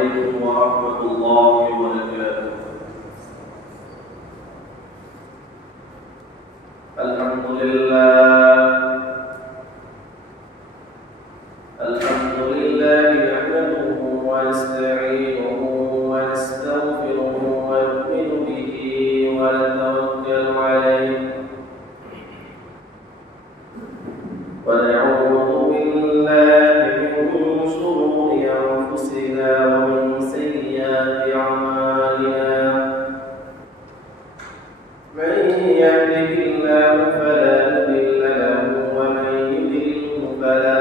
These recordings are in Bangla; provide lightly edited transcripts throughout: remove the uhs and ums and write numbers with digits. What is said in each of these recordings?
عليكم ورحمة الله وبركاته. الحمد لله نحمده ونستعينه ونستغفره ونؤمن به ونتوكل عليه ونعوذ بالله من شرور أنفسنا ومن سيئات أعمالنا من يهده الله فلا مضل له ومن يضلل فلا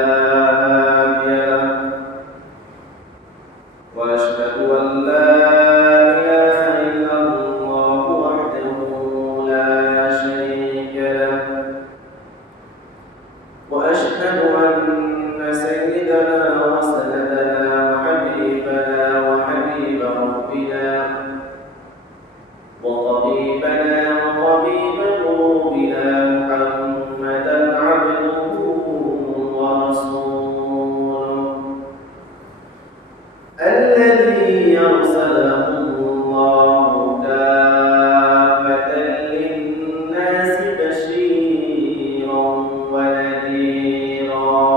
هادي له وأشهد أن لا إله إلا الله وحده لا شريك له وأشهد أن سيدنا وسندنا وحبيبنا وحبيب ربنا وطبيبنا وطبيب قلوبنا محمدا عبده ورسوله الذي أرسله الله كافة للناس بشيرا ونذيرا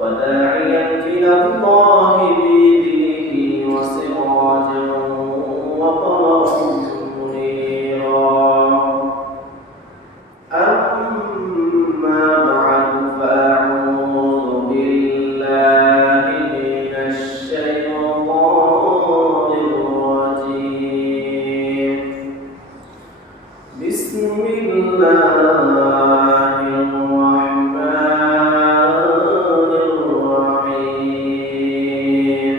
وداعيا إلى الله بإذنه وسراجا وقمرا منيرا أما بعد فأعوذ بالله من الشيطان الرجيم بسم الله الرحمن الرحيم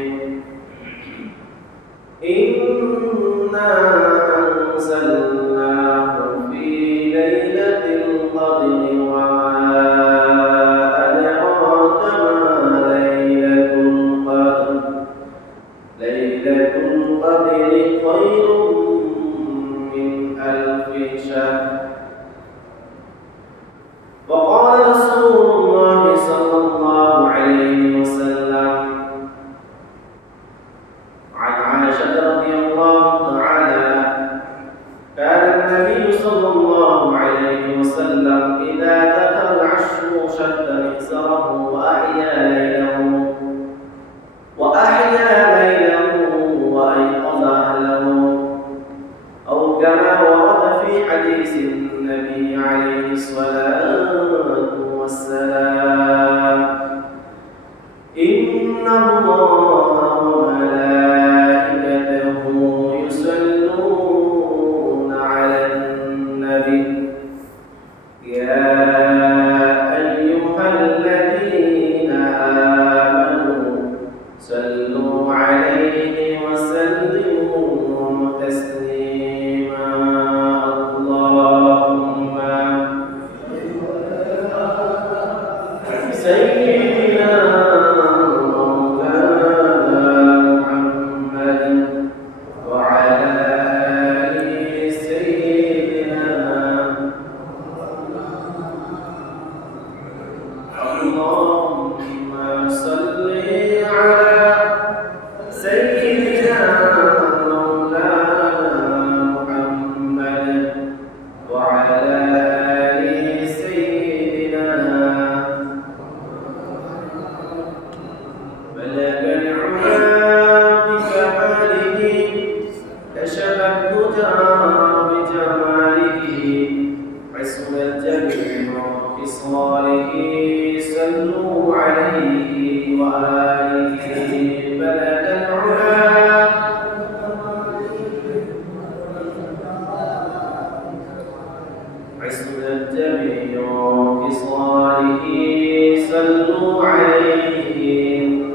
إنا أنزلناه في ليلة القدر وما أدراك ما ليلة القدر ليلة القدر خير من ألف شهر وقال رسول الله صلى الله عليه وسلم عن عائشة رضي الله تعالى كان النبي صلى الله عليه وسلم إذا دخل العشر شد مئزره وأحيا ليله وأيقظ أهله أو كما ورد في حديث النبي عليه الصلاة والسلام إن الله وملائكته يصلون على النبي يا أيها الذين آمنوا صلوا عليه وسلموا تسليما اللهم سيدنا مولانا محمد وعلى آل سيدنا اللهم صل على سيدنا مولانا محمد وعلى آل سيدنا بلغ العلا بكماله كشف الدجى بجماله حسن الجميع خصاله صلوا عليه وآله بلغ العلا حسن الجميع خصاله صلوا عليه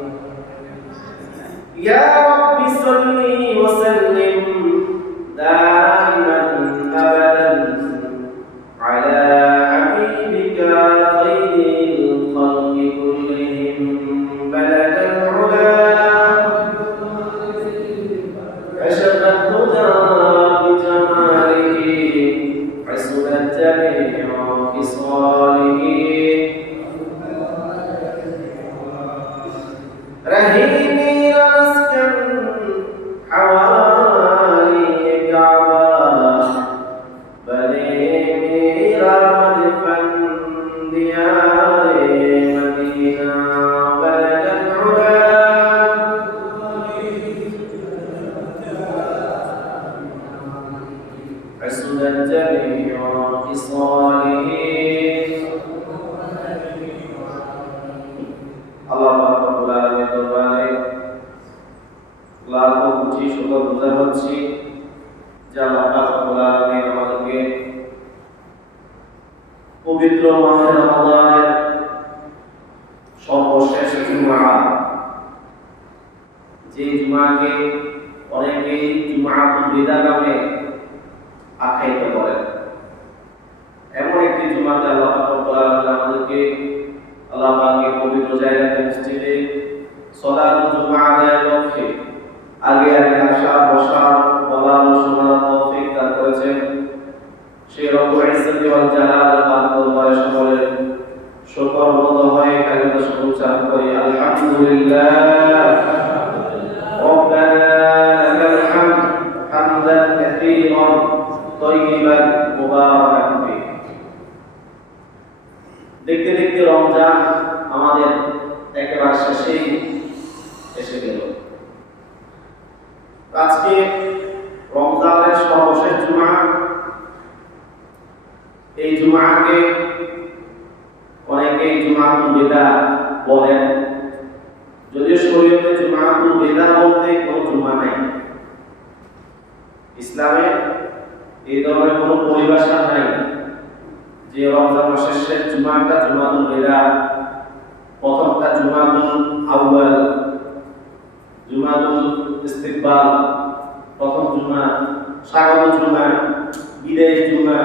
يا رب صل وسلم دائما أبدا على حبيبك خير الخلق كلهم بلغ العلا كشف الهدى بجماله حسنت جميع خصاله رهيني لمسكن حوالي كعبة بليني رمدفن ديار مدينة بلد العلا حسن جميع خصاله আল্লাহ পাক রব্বুল আলামিনের দরবারে লাখো কোটি শুকর গুজার হচ্ছি যে আল্লাহ পাক রব্বুল আলামিন আমাদেরকে পবিত্র মাহে রমজানের সর্বশেষ জুমআ, যে জুমআকে অনেকেই জুমআতুল বিদা নামে আখ্যায়িত করেন, এমন একটি জুমআতে আল্লাহ পাক রব্বুল আলামিন আমাদেরকে আল্লাহ পাকের পবিত্র জায়গাতে মসজিদে সালাতুল জুমআ আদায়ের লক্ষ্যে আগে আসা বসা বলা ও শোনার তৌফিক দান করেছেন। সেই রব্বুল ইজ্জতি ওয়াল জালাল পাক দরবারে সকলের শুকরমত হয়ে কালিমা শুকর উচ্চারণ করি আলহামদুলিল্লাহ রব্বানা লাকাল হামদ হামদান কাসীরান তাইয়িবান মুবারাকান ফীহি। দেখতে দেখতে রমজান আমাদের একেবারে শেষেই এসে গেল। আজকে রমজানের সর্বশেষ জুমআ। এই জুমআকে অনেকেই জুমআতুল বিদা বলেন, যদিও শরীয়তে জুমআতুল বিদা বলতে কোনো জুমআ নেই। ইসলামে এই ধরনের কোনো পরিভাষা নাই যে রমজান মাসের শেষ জুমাটা জুমাতুল বিদা, প্রথমটা জুমাতুল আউয়াল, জুমাতুল ইস্তিকবাল, প্রথম জুমা, স্বাগত জুমা, বিদায় জুমা,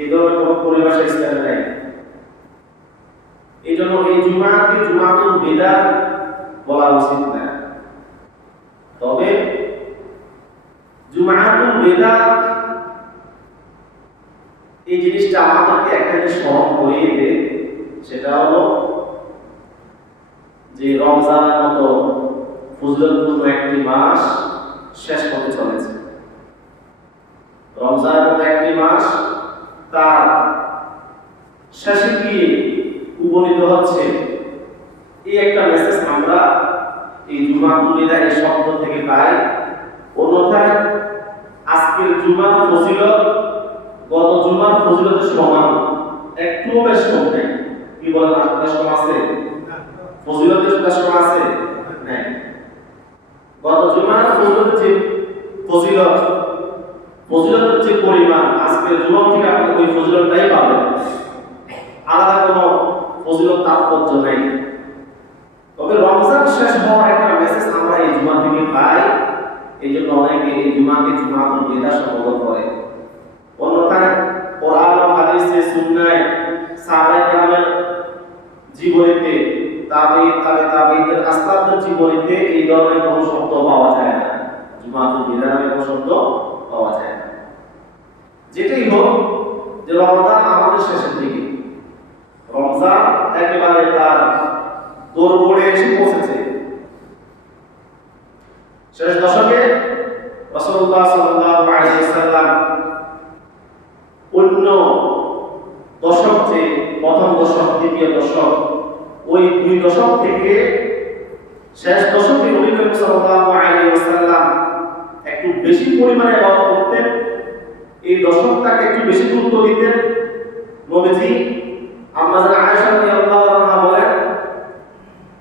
এই ধরনের কোনো পরিভাষা ইসলামে নাই। এই জন্য এই জুমাকে জুমাতুল বিদা বলা উচিত না। তবে জুমাতুল বিদা এই জিনিসটা আমাদেরকে একটা জিনিস স্মরণ করিয়ে দেয়, সেটা হলো যে রমজানের মতো ফজিলতপূর্ণ একটি মাস শেষ হতে চলেছে। রমজানের মতো একটি মাস তার শেষে গিয়ে উপনীত হচ্ছে, এই একটা মেসেজ আমরা এই জুমাতুল বিদা এই শব্দ থেকে পাই। অন্যথায় আজকের জুমার ফজিলত গত জুমার ফজিলতের সমান, একটু বেশ কম নেই। কি বলেন, আপনার সমান আছে? ফজিলতের সমান আছে? নাই। গত জুমার ফজিলতের যে ফজিলতের যে পরিমাণ, আজকের জুমা থেকে আপনি ওই ফজিলতটাই পাবেন, আলাদা কোনো ফজিলত তাৎপর্য নেই। তবে রমজান শেষ হওয়ার একটা মেসেজ আমরা এই জুমা থেকে পাই, এই জন্য অনেকে এই জুমাকে জুমাতুল বিদা সম্বোধন করে। অন্যথায় কোরআন ও হাদিসে সুন্নায় সাহাবায়ে কেরামের জীবনীতে, তাবেঈদের আসলাফদের জীবনীতে এই ধরনের কোনো শব্দ পাওয়া যায় না, জুমাতুল বিদা নামে কোনো শব্দ পাওয়া যায় না। যেটাই হোক, যে রমজান আমাদের শেষের দিকে, রমজান একেবারে তার দোরগোড়ে এসে পৌঁছেছে। শেষ দশকে রাসূলুল্লাহ সাল্লাল্লাহু আলাইহি ওয়াসাল্লাম অন্য দশক, যে প্রথম দশক, দ্বিতীয় দশক, ওই দুই দশক থেকে শেষ দশকে নবী করিম সাল্লাল্লাহু আলাইহি ওয়াসাল্লাম একটু বেশি পরিমাণে ইবাদত করতেন, এই দশকটাকে একটু বেশি গুরুত্ব দিতেন। নবীজি আম্মা জান আয়েশা রাদিয়াল্লাহু আনহা বলেন,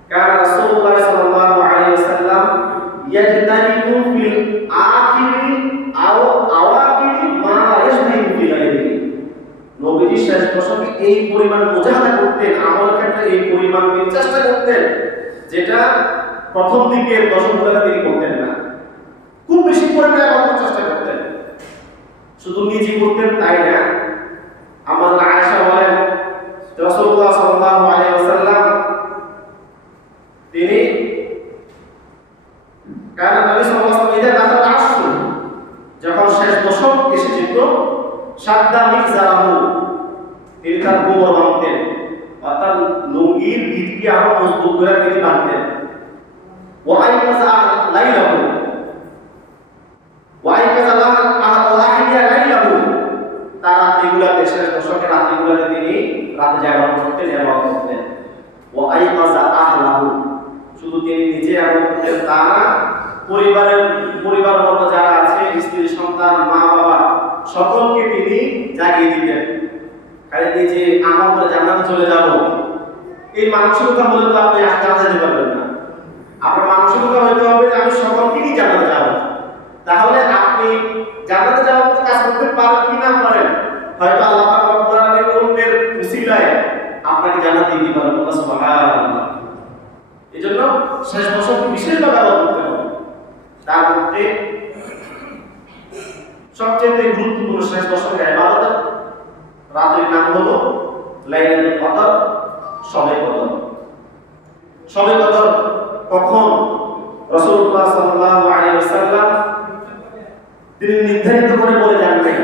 কানা রাসূলুল্লাহ সাল্লাল্লাহু আলাইহি ওয়াসাল্লাম ইয়াজতানিবু ফিল আখিরি আও আওয়াকিরি মা ইয়াজতানিবু ফিল গায়রিহি। নবীজি শেষ দশকে এই পরিমাণ মুজাহাদা করতেন, আমল ক্ষেত্রে এই পরিমাণ চেষ্টা করতেন, যেটা প্রথম দিকের দশকগুলোতে তিনি করতেন না। খুব বেশি পরিমাণে আমল চেষ্টা করতেন, শুধু নিজে করতেন তাই না। আমাদের আয়েশা বলেন, রাসূলুল্লাহ সাল্লাল্লাহু আলাইহি ওয়াসাল্লাম তিনি কারণ নবী সাল্লাল্লাহু আলাইহি ওয়াসাল্লাম ইদা দাখাল আসর, যখন শেষ দশক এসে যেত, সাদ্দা মিজারাহু, তিনি তার গোবর বাঁধতেন, অর্থাৎ লুঙ্গির গিটকে আরো মজবুত করে তিনি বাঁধতেন। নিজে এবং তা না, পরিবারবর্গ যারা আছে, স্ত্রী সন্তান মা বাবা সকলকে তিনি জাগিয়ে দিতেন। খালি নিজে আমল করে জান্নাতে চলে যাব, এই মানসিকতা হলে তো আপনি জান্নাতে যেতে পারবেন না। আপনার মানসিকতা হইতে হবে যে আমি সকলকেই জান্নাতে যাব। তাহলে আপনি জান্নাতে যাওয়ার মতো কাজ করতে পারেন কি না পারেন, হয়তো আল্লাহ পাক রব্বুল আলামিন অন্যের উসিলায় আপনাকে জান্নাতে দিতে পারেন। সুবহানাল্লাহ। এজন্য শেষ বছরকে বিশেষভাবে আবাদ করতে হবে। তার মধ্যে সবচেয়ে গুরুত্বপূর্ণ শেষ বছরের ইবাদত রাতের নাম হলো লাইলাতুল কদর, শবে কদর। শবে কদর কখন রাসূলুল্লাহ সাল্লাল্লাহু আলাইহি ওয়াসাল্লাম তিনি নির্ধারিত করে বলে যান নাই।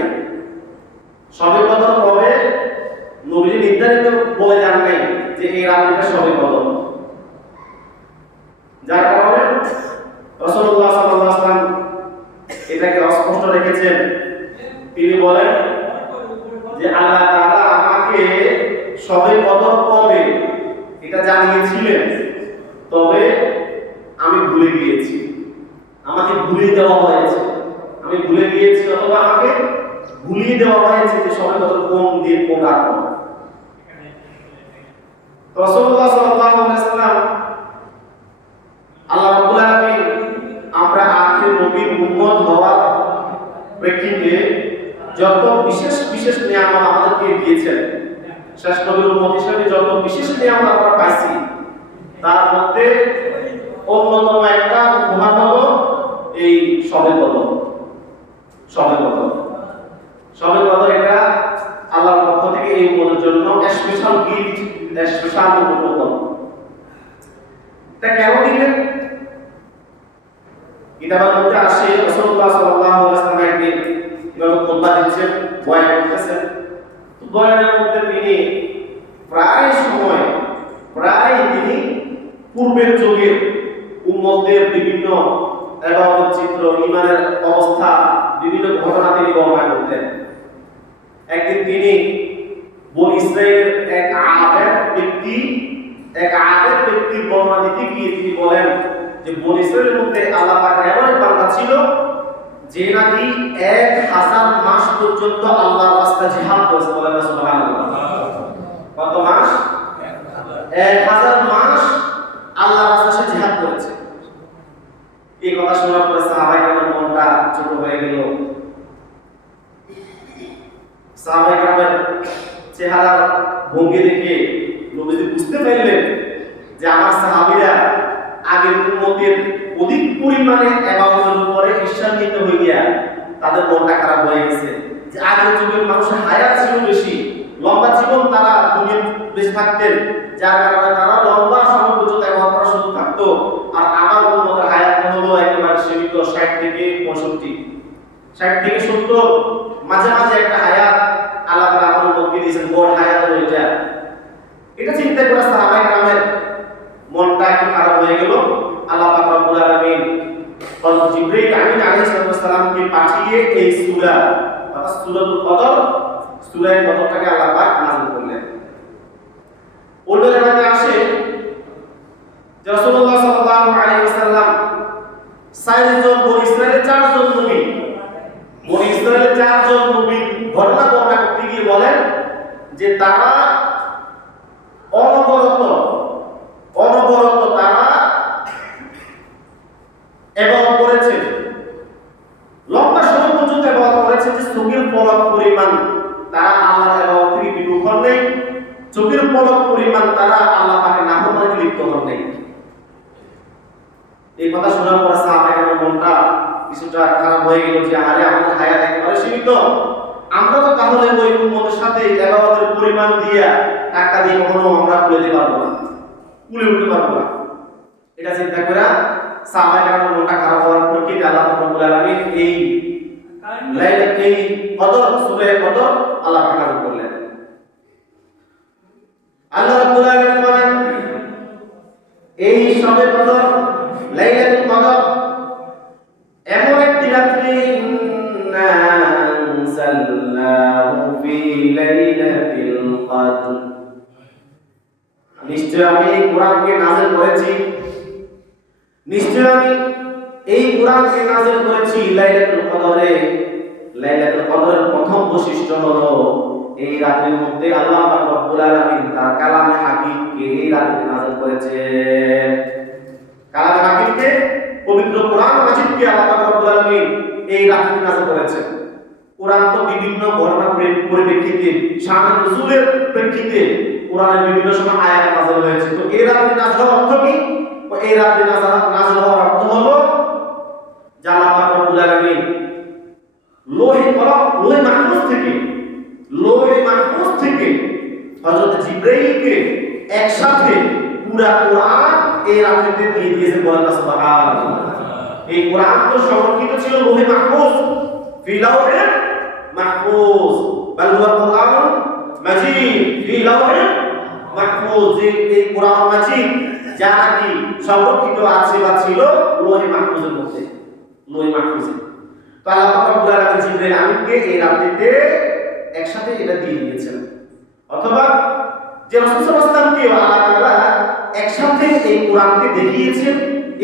শবে কদর কবে নবীজি নির্ধারিত বলে যান নাই যে এই রাতটা শবে কদর। যার কারণে রাসূলুল্লাহ সাল্লাল্লাহু আলাইহি ওয়াসাল্লাম এটাকে অস্পষ্ট রেখেছেন। তিনি বলেন যে আল্লাহ তাআলা আমাকে শবে কদর কবে এটা জানিয়েছিলেন, তবে আমি ভুলে গিয়েছি, আমাকে ভুলিয়ে দেওয়া হয়েছে। আমি ভুলে গিয়েছি অথবা আমাকে ভুলিয়ে দেওয়া হয়েছে যে শবে কদর কোন দিন কোন রাত। রাসূলুল্লাহ সাল্লাল্লাহু আলাইহি ওয়াসাল্লাম আল্লাহ রাব্বুল আলামিন আমরা আখির নবীর উম্মত হওয়ার প্রেক্ষিতে যত বিশেষ বিশেষ নিয়ামত আমাদেরকে দিয়েছেন, শেষ নবীর উম্মত হিসেবে যত বিশেষ নিয়ামত আমরা পাইছি, তার মধ্যে অন্যতম একটা উপহার হলো এই শবে কদর। শবে কদর, শবে কদর এটা আল্লাহর পক্ষ থেকে এই উম্মতের জন্য স্পেশাল গিফট, স্পেশাল উপহার। এটা কেন দিলেন? কিতাবের মধ্যে আসে রাসূলুল্লাহ সাল্লাল্লাহু আলাইহি ওয়াসাল্লাম একদিন এভাবে খুতবা দিচ্ছেন, বয়ান করতেছেন। তো বয়ানের মধ্যে তিনি প্রায় তিনি পূর্বের যুগের উম্মতদের বিভিন্ন ইবাদত চিত্র, ঈমানের অবস্থা, বিভিন্ন ঘটনা তিনি বর্ণনা করতেন। একদিন তিনি বনী ইসরাইলের এক আবেদ ব্যক্তির বর্ণনা দিতে গিয়ে তিনি বলেন যে বনী ইসরাইলের মধ্যে আল্লাহ পাক এমন এক বান্দা ছিল যে নাকি 1000 মাস পর্যন্ত আল্লাহর রাস্তায় জিহাদ করেছে। বলেন সুবহানাল্লাহ। কত মাস? 1000 মাস আল্লাহর রাস্তায় জিহাদ করেছে। এই কথা শোনার পরে সাহাবায়ে মনটা ছোট হয়ে গেল। সাহাবায়ে কেরামের চেহারার ভঙ্গি দেখে নবীজি বুঝতে পারলেন যে আমার সাহাবীরা আগের উম্মতের অধিক পরিমাণে ইবাদতের উপরে ঈর্ষান্বিত হয়ে গিয়া তাদের মনটা খারাপ হয়ে গেছে। যে আগের যুগের মানুষের হায়াত ছিল বেশি, লম্বা জীবন তারা দুনিয়ায় বেঁচে থাকতেন, যার কারণে তারা লম্বা সময় পর্যন্ত ইবাদত করার সুযোগ থাকতো। আর আমার উম্মতের হায়াত হলো একেবারে সীমিত 60 থেকে 65, 60 থেকে 70, মাঝে মাঝে একটা হায়াত আল্লাহ তাআলা আমার উম্মতকে দিয়েছেন, বড় হায়াত হলো এটা। এটা চিন্তা করে সাহাবায়ে কেরামের মনটা একটু খারাপ হয়ে গেল। আল্লাহ পাক রব্বুল আলামিন হযরত জিবরীল আমিন আলাইহিস সালামকে পাঠিয়ে এই সূরা অর্থাৎ সূরাতুল কদর, সূরা কদরটাকে আল্লাহ পাক নাযিল করলেন। অন্য জায়গাতে আসে যে রাসূলুল্লাহ সাল্লাল্লাহু আলাইহি ওয়াসাল্লাম 4 জন বনী ইসরাইলের 4 জন নবী, বনী ইসরাইলের 4 জন নবী ঘটনা বর্ণনা করতে গিয়ে বলেন যে তারা অনবরত তারা ইবাদত করেছে, লম্বা সময় পর্যন্ত ইবাদত করেছে, যে চোখের পলক পরিমাণ তারা আল্লাহর ইবাদত থেকে বিমুখ হন নাই, চোখের পলক পরিমাণ তারা আল্লাহ পাকের নাফরমানিতে লিপ্ত হন নাই। এই কথা শোনার পর সাহাবায়ে মনটা কিছুটা খারাপ হয়ে গেল যে আরে আমাদের হায়াত একেবারে সীমিত, আমরা তো তাহলে ওই উম্মতের সাথে ইবাদতের পরিমাণ দিয়া টাকা দিয়ে কখনো আমরা কুলাতে পারবো না, কুলে উঠতে পারবো না। এটা চিন্তা করে সাহাবায়ে মনটা খারাপ হওয়ার পর কি আল্লাহ রাব্বুল আলামিন এই লাইলাতুল কদর, সূরা কদর আল্লাহ পাক নাযিল করলেন। আল্লাহ রাব্বুল আলামিন বলেন এই শবে কদর, লাইলাতুল কদর এমন একটি রাত্রি, ইন্না আনজালনাহু ফি লাইলাতিল কদর, নিশ্চয় আমি কোরআনকে নাযিল করেছি নিশ্চয় আমি এই কোরআনকে নাযিল করেছি লাইলাতুল কদরে। লাইলাতুল কদরের প্রথম বৈশিষ্ট্য হলো এই রাতের মধ্যে আল্লাহ পাক রব্বুল আলামিন তার কালামে হাকিমকে এই রাতে নাযিল করেছেন। কালামে হাকিমকে, পবিত্র কোরআন মাজিদকে আল্লাহ পাক রব্বুল আলামিন এই রাতে নাযিল করেছেন। কোরআন তো বিভিন্ন ঘটনার পরিপ্রেক্ষিতে, শান নজুলের প্রেক্ষিতে কোরআনের বিভিন্ন সময় আয়াত নাযিল হয়েছে। তো এই রাতে নাযিল হওয়ার অর্থ কি? এই রাতে নাযিল হওয়ার অর্থ হলো যে আল্লাহ পাক রব্বুল আলামিন লোহে মাহফুজ থেকে হযরত জিবরাইলকে একসাথে পুরা কোরআন এই রাতেতে দিয়ে দিয়েছে। বলেন সুবহানাল্লাহ। এই কোরআন তো সংরক্ষিত ছিল লোহে মাহফুজ, ফি লাওহে মাহফুজ, বাল হুয়া কোরআন মাজিদ ফি লাওহে মাহফুজ। এই কোরআন মাজিদ যা নাকি সংরক্ষিত আছে বা ছিল লোহে মাহফুজের মধ্যে, লোহে মাহফুজে। তো আল্লাহ পাক রব্বুল আলামিন জিবরাইল আমিনকে এই রাতেতে একসাথে এটা দিয়ে দিয়েছেন। অথবা যে রাসূল সাল্লাল্লাহু আলাইহি ওয়াসাল্লামকে আল্লাহ তাআলা একসাথে এই কোরআনকে দেখিয়েছেন,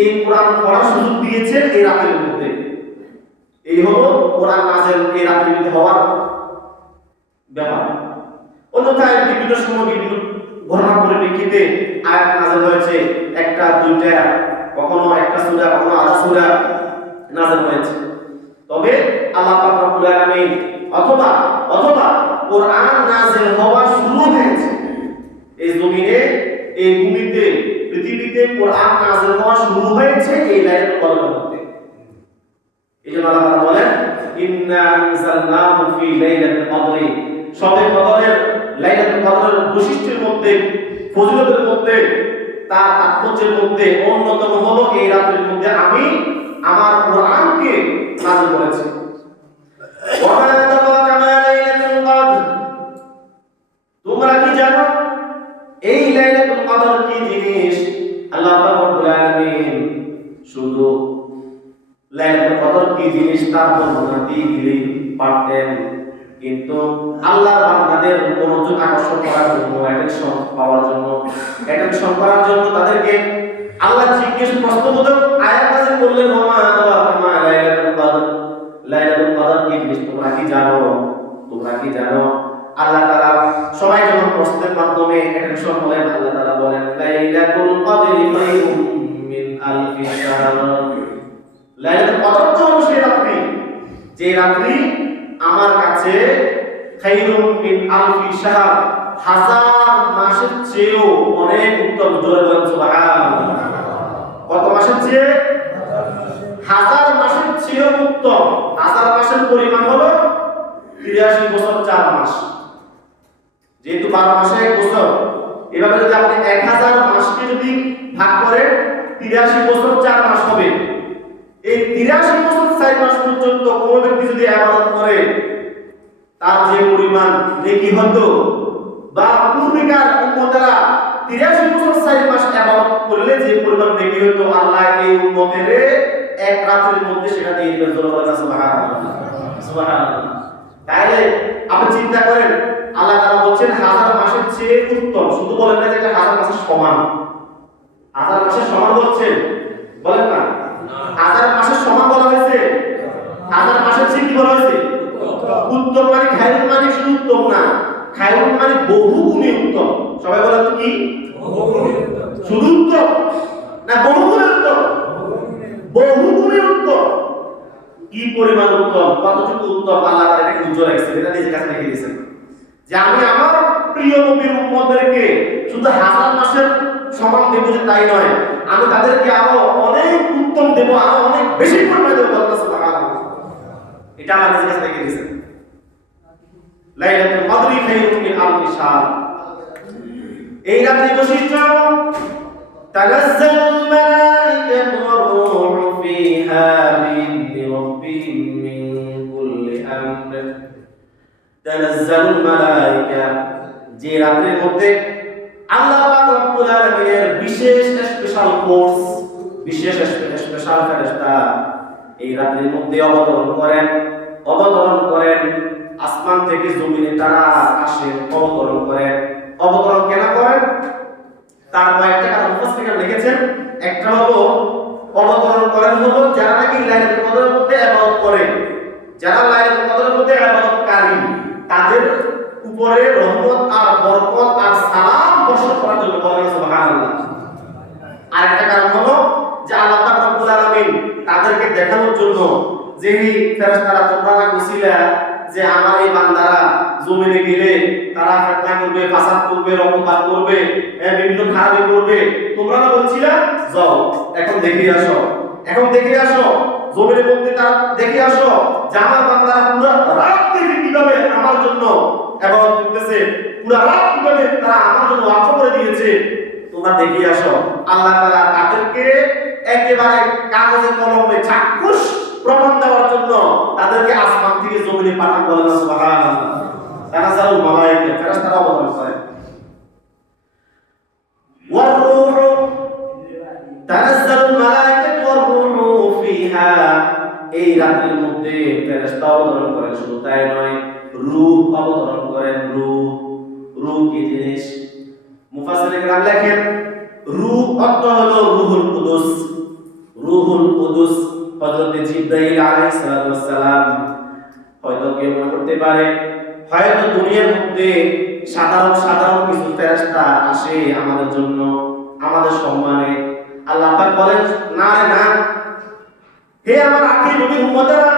এই কোরআন পড়ার সুযোগ দিয়েছেন এই রাতের মধ্যে। এই হলো কোরআন নাযিল এই রাতের মধ্যে হওয়ার ব্যাপার। অন্যথায় বিভিন্ন সময় বিভিন্ন ঘটনার পরিপ্রেক্ষিতে আয়াত নাযিল হয়েছে, একটা দুইটা, কখনো একটা সূরা, কখনো আধা সূরা নাযিল হয়েছে। তবে আল্লাহ পাক রব্বুল আলামিন অথবা কোরআন নাযিল হওয়া শুরু হয়েছে এই জমিনে, এই ভূমিতে, পৃথিবীতে কোরআন নাযিল হওয়া শুরু হয়েছে এই লাইলাতুল কদরের মধ্যে। এইজন্য আল্লাহ তাআলা বলেন ইন্না আনজালনাহু ফি লাইলাতুল কদরি। শবে কদরের, লাইলাতুল কদরের বৈশিষ্ট্যের মধ্যে, ফজিলতের মধ্যে, তার তাৎপর্যের মধ্যে অন্যতম হলো এই রাতের মধ্যে আমি আমার কোরআনকে নাযিল করেছি। ওয়া মা আদরাকা মা লাইলাতুল কদর। তোমরা কি জানো এই লাইলাতুল কদর কি জিনিস? আল্লাহ পাক রব্বুল আলামিন শুধু লাইলাতুল কদর কি জিনিস তার বর্ণনা দিয়ে দিলেই পারতেন, কিন্তু আল্লাহর বান্দাদের মনোযোগ আকর্ষণ করার জন্য, অ্যাটেনশন পাওয়ার জন্য, অ্যাটেনশন করার জন্য তাদেরকে আল্লাহ জিজ্ঞেস প্রশ্নবোধক আয়াত নাযিল করলেন। ওয়া মা আদরাকা মা লাইলাতুল কদর। লাইলাতুল কদর কি জিনিস তোমরা কি জানো? তোমরা কি জানো? আল্লাহ তাআলা সবাই যখন প্রশ্নের মাধ্যমে অ্যাটেনশন বলেন, আল্লাহ তাআলা বলেন লাইলাতুল কদরি খায়রুম মিন আলফি শাহর। লাইলাতুল কদর তো সেই রাত্রি, যে রাত্রি আমার কাছে খায়রুম মিন আলফি শাহর, হাজার মাসের চেয়েও অনেক উত্তম। জোরে বলেন সুবহানাল্লাহ। কত মাসের চেয়ে? হাজার মাসের চেয়েও উত্তম। হাজার মাসের পরিমাণ হলো 83 বছর 4 মাস। যেহেতু 12 মাসে 1 বছর, এভাবে যদি আপনি 1000 মাসকে যদি ভাগ করেন 83 বছর 4 মাস হবে। এই 83 বছর 4 মাস পর্যন্ত কোন ব্যক্তি যদি ইবাদত করে তার যে পরিমাণ নেকি হতো, বা পূর্বিকার উম্মতেরা 83 বছর 4 মাস ইবাদত করলে যে পরিমাণ নেকি হতো, আল্লাহ এই উম্মতের এক রাতের মধ্যে সেটা দিয়ে দিবেন। সুবহানাল্লাহ, সুবহানাল্লাহ। তাহলে আপনি চিন্তা করেন, আল্লাহ তাআলা বলছেন হাজার মাসের চেয়ে উত্তম। শুধু বলেন না যে এটা হাজার মাসের সমান। হাজার মাসের সমান বলছেন, বলেন না হাজার মাসের সমান বলা হয়েছে? হাজার মাসের চেয়ে কি বলা হয়েছে? উত্তম। মানে খায়রুন মানে শুধু উত্তম না, খায়রুন মানে বহু গুণে উত্তম। সবাই বলেন তো কি? শুধু উত্তম না, বহু গুণে উত্তম? বহু গুণে উত্তম। কি পরিমাণ উত্তম, কতটুকু উত্তম, আল্লাহ তাআলা এটাকে উজ্জ্বল রাখছেন, এটা নিজের কাছে রেখে দিয়েছেন যে আমি আমার প্রিয় নবীর উম্মতদেরকে শুধু হাজার মাসের সমান দেব, যে তাই নয়, আমি তাদেরকে আরো অনেক উত্তম দেব, আরো অনেক বেশি পরিমাণে দেব। আল্লাহ সুবহানাহু, এটা আল্লাহ নিজের কাছে রেখে দিয়েছেন। লাইলাতুল কদরি খায়রুম মিন আলফি শাহর। এই রাতের বৈশিষ্ট্য তানাজ্জালুল মালায়েকাতু ওয়ার রূহু ফিহা বিইذনি রাব্বিহিম মিন কুল্লি আমর। তানাজ্জালুল মালায়েকা, যে রাতের মধ্যে আল্লাহ পাক রব্বুল আলামিনের বিশেষ স্পেশাল ফোর্স, বিশেষ স্পেশাল ফেরেশতা এই রাতের মধ্যে অবতরণ করেন। আসমান থেকে জমিনে তারা আসেন, অবতরণ করেন। অবতরণ কেন করেন তার কয়েকটা কারণ মুফাসসিররা লিখেছেন। একটা হলো অবতরণ করেন হলো যারা নাকি লাইলাতুল কদরের মধ্যে ইবাদত করে, যারা লাইলাতুল কদরের মধ্যে ইবাদতকারী তাদের উপরে রহমত আর বরকত আর সালাম বর্ষণ করার জন্য বলেন সুবহানাল্লাহ। আরেকটা কারণ হলো যে আল্লাহ পাক রব্বুল আলামিন তাদেরকে দেখানোর জন্য যে ফেরেশতারা তোমরা না বসিলা যে আমার এই বান্দারা জমিনে গেলে তারা ফিতনা করবে, ফাসাদ করবে, রক্তপাত করবে, বিভিন্ন খারাপি করবে, তোমরা না বলছিলা যাও এখন দেখে আসো, এখন দেখে আসো জমিনের মধ্যে তারা দেখে আসো যে আমার বান্দারা পুরো রাত থেকে কিভাবে আমার জন্য ইবাদত করতেছে, পুরো রাত কিভাবে তারা আমার জন্য ওয়াকফ করে দিয়েছে, তোমরা দেখে আসো। আল্লাহ তাআলা তাদেরকে একেবারে কাগজে কলমে চাক্ষুষ প্রমাণ দেওয়ার জন্য তাদেরকে আসমান থেকে জমিনে পাঠান বলেন সুবহানাল্লাহ। তানাজালুল মালায়েকা ফেরেশতারা অবতরণ করে। ওয়ার রূহু তানাজালুল মালায়েকাতু ওয়ার রূহু ফিহা, এই রাতের মধ্যে ফেরেশতা অবতরণ করেন। শুধু তাই নয়, রূহ অবতরণ করেন। রূহ কি জিনিস? মুফাসসিরিন কেরাম লেখেন রূহ অর্থ হলো রূহুল কুদুস। রূহুল কুদুস হযরত জিবরাইল আলাইহিস সালাম। হয়তো কেউ মনে করতে পারে হয়তো দুনিয়ার মধ্যে সাধারণ সাধারণ কিছু ফেরেশতা আসে আমাদের জন্য, আমাদের সম্মানে। আল্লাহ পাক বলেন না রে না, হে আমার আখির নবী উম্মতেরা,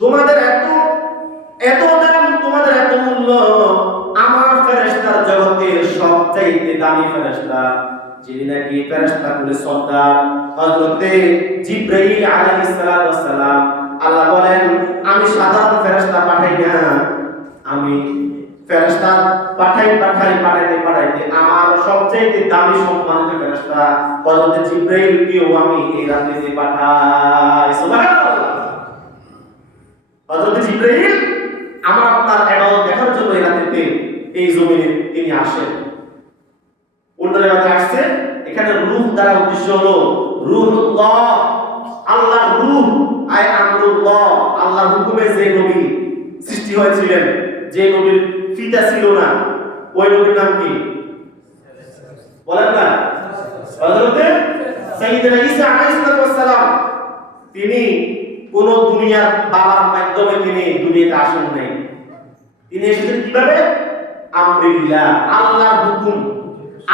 তোমাদের এত দাম, তোমাদের এত মূল্য, আমার ফেরেশতার জগতের সবচাইতে দামি ফেরেশতা যিনি নাকি ফেরেশতাকুল সর্দার হযরত জিবরাইল আলাইহিস সালাম। আল্লাহ বলেন আমি সাধারণ ফেরেশতা পাঠাই না, আমি ফেরেশতা পাঠাইতে আমার সবচাইতে দামি সম্মানিত ফেরেশতা হযরত জিবরাইলকেও আমি এই রাতে পাঠাই। সুবহানাল্লাহ। হযরত জিবরাইল আমার আপনার ইবাদত দেখার জন্য এই রাতে এই জমিনে তিনি আসেন। অন্য জায়গায় আসছে, এখানে রূহ দ্বারা উদ্দেশ্য হলো রূহুল্লাহ, আল্লাহর রূহ, আয় আমরুল্লাহ, আল্লাহর হুকুমে যে নবী সৃষ্টি হয়েছিলেন, যে নবীর পিতা ছিল না, ওই নবীর নাম কি বলেন না? হযরত সাইয়্যিদনা ঈসা আলাইহিস সালাম। তিনি কোন দুনিয়ার বাবার মাধ্যমে তিনি দুনিয়াতে আসেন নাই। তিনি এসেছেন কিভাবে? আমরিল্লাহ, আল্লাহর হুকুম,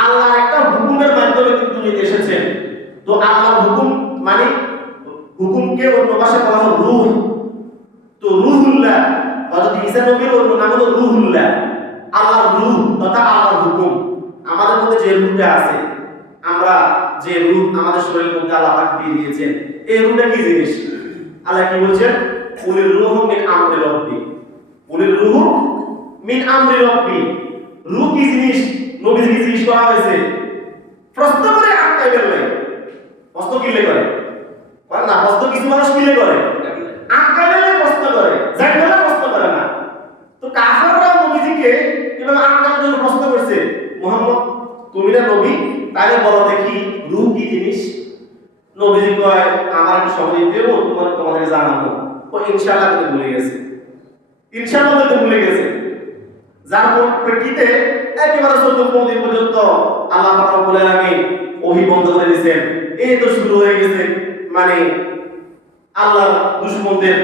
আল্লাহর একটা হুকুমের মাধ্যমে তিনি দুনিয়াতে এসেছেন। তো আল্লাহর হুকুম মানে হুকুমকে অন্য ভাষায় বলা হয় রূহ। তো রূহুল্লাহ, হযরত ঈসা নবীর অন্য নাম হলো রূহুল্লাহ, আল্লাহর রূহ তথা আল্লাহর হুকুম। আমাদের মধ্যে যে রূহটা আছে, আমরা যে রূহ আমাদের শরীরের মধ্যে আল্লাহ পাক দিয়ে দিয়েছেন, এই রূহটা কি জিনিস? আল্লাহ কি বলছেন? উলির রূহু মিন আমরি রাব্বি, উলির রূহু মিন আমরি রাব্বি। রূহ কি জিনিস? নবীজি কি জিজ্ঞেস করা হয়েছে? প্রশ্ন করে আটকাই ফেললে। প্রশ্ন কিলে করে না, প্রশ্ন কিছু মানুষ কিলে করে, আটকাই ফেললে প্রশ্ন করে, জানলে প্রশ্ন করে না। তো কাফেররা নবীজিকে এভাবে আটকানোর জন্য প্রশ্ন করছে, মুহাম্মদ তুমি না নবী, তাহলে বলো দেখি রূহ কি জিনিস? নবীজি কয় আমার একটু সময় দেব, তোমাদেরকে জানাবো। ও ইনশাআল্লাহ তো ভুলে গেছে, ইনশাআল্লাহ তো ভুলে গেছে। যার প্রেক্ষিতে একেবারে 14 দিন পর্যন্ত আল্লাহ পাক রব্বুল আলামিন ওহী বন্ধ করে দিয়েছেন। এই তো শুরু হয়ে গেছে মানে আল্লাহর দুশমনদের,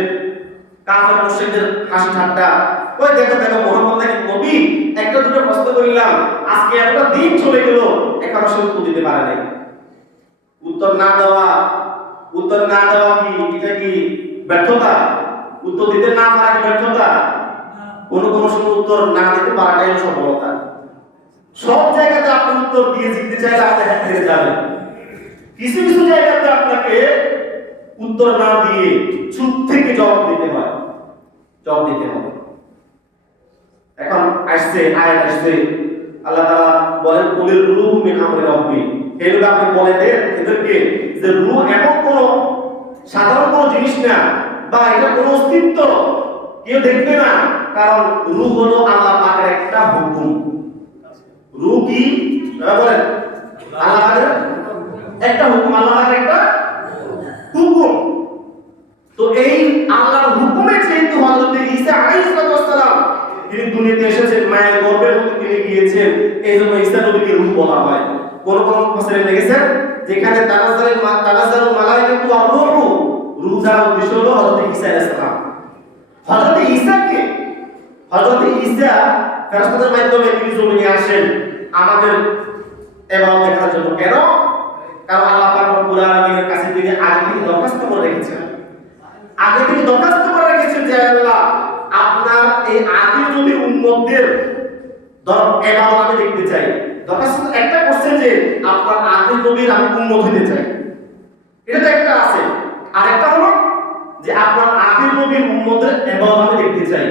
কাফের মুশরিকদের হাসি ঠাট্টা। ওই দেখো দেখো মুহাম্মদ নাকি নবী, একটা দুটো প্রশ্ন করিলাম, আজকে একটা দিন চলে গেল, এখনো সে উত্তর দিতে পারে নাই। উত্তর না দেওয়া কি এটা কি ব্যর্থতা? উত্তর দিতে না পারা কি ব্যর্থতা? কোন সময় উত্তর না দিতে পারাটাই সফলতা। সব জায়গাতে আপনি উত্তর দিয়ে জিততে চাইলে আপনি হেরে যাবেন। কিছু কিছু জায়গাতে আপনাকে উত্তর না দিয়ে চুপ থেকে জবাব দিতে হয়, জবাব দিতে হবে। এখন আসছে আয়াত আসছে, আল্লাহ তাআলা বলেন কুলির রূহ মিন আমরি রাব্বি। এগুলো আপনি বলে দেন এদেরকে যে রূহ এমন কোন সাধারণ কোন জিনিস না, বা এটা কোন অস্তিত্ব কেউ দেখবে না, কারণ রূহ হলো আল্লাহ পাকের একটা হুকুম। রূহ কি বলেন? আল্লাহ পাকের একটা হুকুম, আল্লাহ পাকের একটা হুকুম। তো এই আল্লাহর হুকুমে যেহেতু হযরত ঈসা আলাইহিস সালাম তিনি দুনিয়াতে এসেছেন, মায়ের গর্ভের মধ্যে তিনি গিয়েছেন, এইজন্য ঈসা নবীকে রূহ বলা হয়। কোন মুফাসসিরিন লিখেছেন যেখানে তানাজ্জালুল মালায়েকাতু ওয়ার রূহু, রূহ যার উদ্দেশ্য হলো হযরত ঈসা আলাইহিস সালাম। হযরত ঈসা ফেরেশতাদের মাধ্যমে তিনি জমিনে আসেন আমাদের ইবাদত দেখার জন্য। কেন? কারণ আল্লাহ পাক রব্বুল আলামিনের কাছে তিনি আগে থেকে দরখাস্ত করে রেখেছেন। যে আল্লাহ, আপনার এই আদি নবীর উম্মতদের ইবাদত আমি দেখতে চাই। দরখাস্ত একটা করছেন যে আপনার আদি নবীর আমি উম্মত হতে চাই, এটা তো একটা আছে। আর একটা হলো যে আপনার আদি নবীর উম্মতদের ইবাদত আমি দেখতে চাই।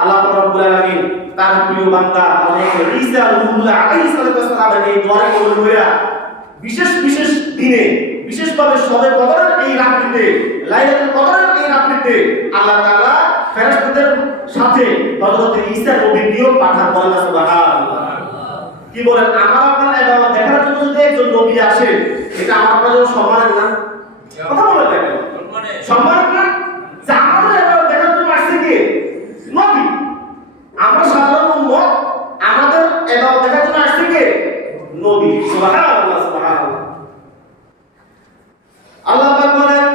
আল্লাহ পাক রব্বুল আলামিন তার প্রিয় বান্দা হযরত ঈসা রূহুল্লাহ আলাইহিস সালামের এই দোয়া কবুল করে বিশেষ দিনে, বিশেষভাবে শবে কদরের এই রাত্রিতে, লাইলাতুল কদরের এই রাত্রিতে আল্লাহ তাআলা ফেরেশতাদের সাথে হযরত ঈসা নবীকেও পাঠান। বলেন সুবহানাল্লাহ। কি বলেন? আমার আপনার ইবাদত দেখার জন্য যদি একজন নবী আসে, এটা আমার আপনার জন্য সম্মানের না? কথা বলেন না কেন? সম্মানের না? যে আমাদের ইবাদত দেখার জন্য আসছে কে? নবী। আমরা সাধারণ উম্মত, আমাদের ইবাদত দেখার জন্য আসছে কে? নবী। সুবহানাল্লাহ, সুবহানাল্লাহ। আল্লাহ পাক বলেন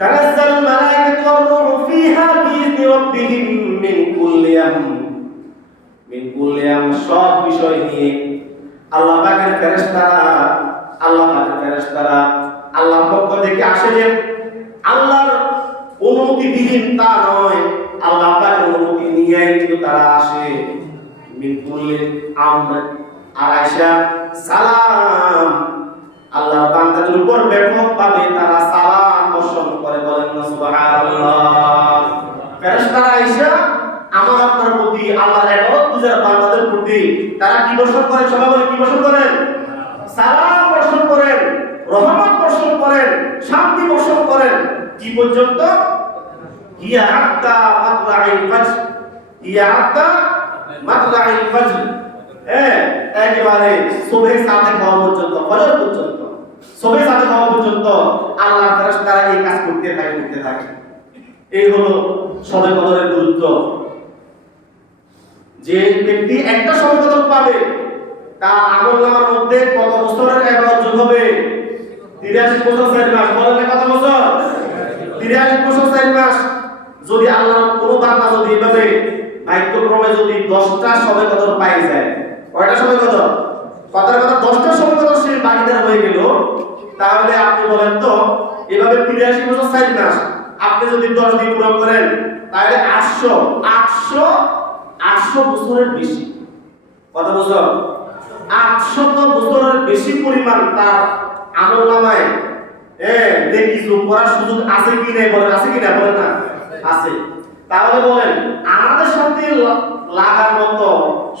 তানাজ্জালুল মালায়েকাতু ওয়ার রূহু ফিহা বিইذনি রাব্বিহিম মিন কুল্লি আমর, সব বিষয় নিয়ে আল্লাহ পাকের ফেরেশতারা আল্লাহর পক্ষ থেকে আসে। যে আল্লাহর অনুমতি বিহীন তা নয়, আল্লাহ পাকের অনুমতি নিয়েই কিন্তু তারা আসে। মিন কুল্লি আমর। আর আয়েশা সালাম, আল্লাহর বান্দাদের উপর ব্যাপকভাবে তারা সালাম বর্ষণ করে। বলেন না সুবহানাল্লাহ। ফেরেশতারা আয়েশা আমার আপনার প্রতি, আল্লাহর ইবাদত গুজার বান্দাদের প্রতি তারা কি বর্ষণ করে? সবাই বলে কি বর্ষণ করেন? সালাম বর্ষণ করেন, রহমত বর্ষণ করেন, শান্তি বর্ষণ করেন। কি পর্যন্ত? ইয়া হাত্তা মাতলাইল ফাজর, একেবারে সুবহে সাদেক হওয়া পর্যন্ত, ফজর পর্যন্ত, সুবহে সাদেক হওয়া পর্যন্ত আল্লাহর ফেরেশতারা এই কাজ করতে থাকে। এই হলো শবে কদরের গুরুত্ব। যে ব্যক্তি একটা শবে কদর পাবে, তার আমলনামার মধ্যে কত বছরের ইবাদত যোগ হবে? 83 বছর 4 মাস। বলেন কত বছর? 83 বছর 4 মাস। যদি আল্লাহর কোনো বান্দা যদি এভাবে ভাগ্যক্রমে যদি 10টা শবে কদর পাই যায়, কয়টা শবে কদর? কথার কথা 10টা শবে কদর সে বাকিদার হয়ে গেল, তাহলে আপনি বলেন তো এভাবে 83 বছর 4 মাস আপনি যদি 10 দিন পূরণ করেন, তাহলে 800 বছরের বেশি। কত বছর? 800 বছরের বেশি পরিমাণ তার আমলনামায় নেকি যোগ করার সুযোগ আছে কি না? বলেন আছে কি না? বলেন না আছে। তাহলে বলেন আমাদের সাথে লাগার মতো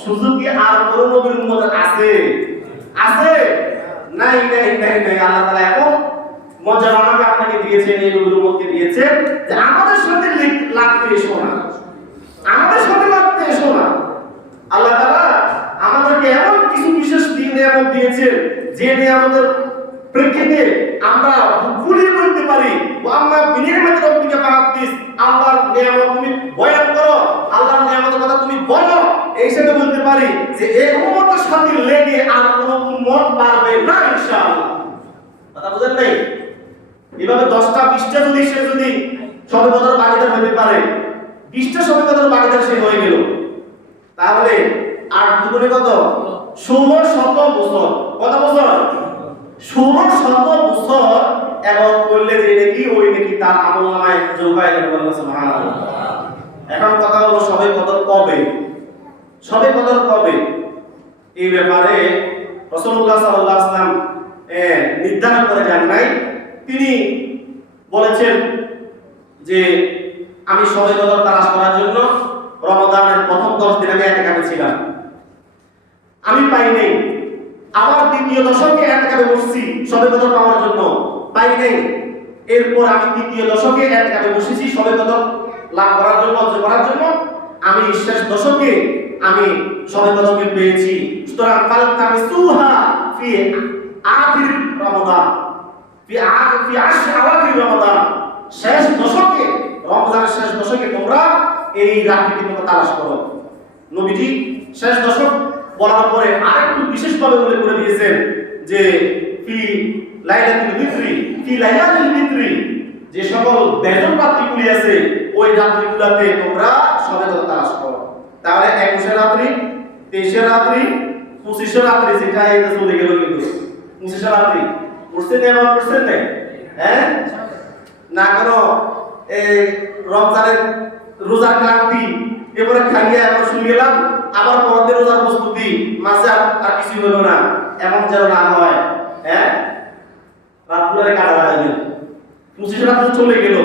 সুযোগ কি আর কোন নবীর উম্মতের আছে? নাই। আল্লাহ তাআলা এখন মজা আমাকে আপনাকে দিয়েছেন, এই নবীর উম্মতকে দিয়েছেন যে আমাদের সাথে লাগতে এসো না, আল্লাহ তাআলা আমাদেরকে এমন কিছু বিশেষ নিয়ামত দিয়েছেন যে নিয়ামতের প্রেক্ষিতে আমরা ফুলিয়ে বলতে পারি আম্মা বিনিয়ামতের রব্বিকা ফাহাদ্দিস, আল্লাহর নিয়ামত তুমি বয়ান করো, আল্লাহর নিয়ামতের কথা তুমি বলো। এই হিসেবে বলতে পারি যে এই উম্মতের সাথে লেগে আর কোনো উম্মত পারবে না ইনশাআল্লাহ। কথা বুঝেন নাই? এভাবে 10টা 20টা যদি শবে কদর বাগিদার হতে পারে, 20টা শবে কদর বাগিদার সে হয়ে গেল, তাহলে 8 দুগুণে কত? 1600 বছর। কত বছর? 1600 বছর এবং করলে যে নাকি ওই নাকি তার আমলনামায় যোগ হয়। সুবহানাল্লাহ। এখন কথা হলো শবে কদর কবে? এই ব্যাপারে রাসূলুল্লাহ সাল্লাল্লাহু আলাইহি ওয়াসাল্লাম নির্ধারণ করে যান নাই। তিনি বলেছেন যে আমি শবে কদর তালাশ করার জন্য রমাদানের প্রথম 10 দিন আমি ইতিকাফে ছিলাম, আমি পাই নাই। আবার দ্বিতীয় দশকে ইতিকাফে বসছি শবে কদর পাওয়ার জন্য, পাই নাই। এরপর আমি তৃতীয় দশকে ইতিকাফে বসেছি শবে কদর লাভ করার জন্য, অর্জন করার জন্য। আমি শেষ দশকে আমি শবে কদরকে পেয়েছি। সুতরাং ফালতামিসুহা ফি আখির রমাদান, ফি আখির রমাদান, শেষ দশকে, রমজানের শেষ দশকে তোমরা এই রাতটি তোমরা তালাশ করো। নবীজি শেষ দশক বলার পরে আরেকটু বিশেষভাবে উল্লেখ করে দিয়েছেন যে ফি লাইলাতুল বিত্রি ফি লাইলাতুল বিত্রি, যে সকল বেজর রাত্রিগুলি আছে ওই রাত্রিগুলোতে তোমরা সবে তালাশ করো। তাহলে 21 রাত্রি, 23 রাত্রি, 25 রাত্রি, যেটা এটা চলে গেল, কিন্তু 25 রাত্রি করছেন এবং করছেন না, হ্যাঁ না করো রমজানের রোজার ক্লান্তি, এবারে খাইয়া এবার শুয়ে গেলাম, আবার পরের রোজার প্রস্তুতি, মাঝে আর কিছু হলো না, এমন যেন না হয়। হ্যাঁ রাতগুলোরে কাটা লাগাইলেন, 25 রাত্রি চলে গেল,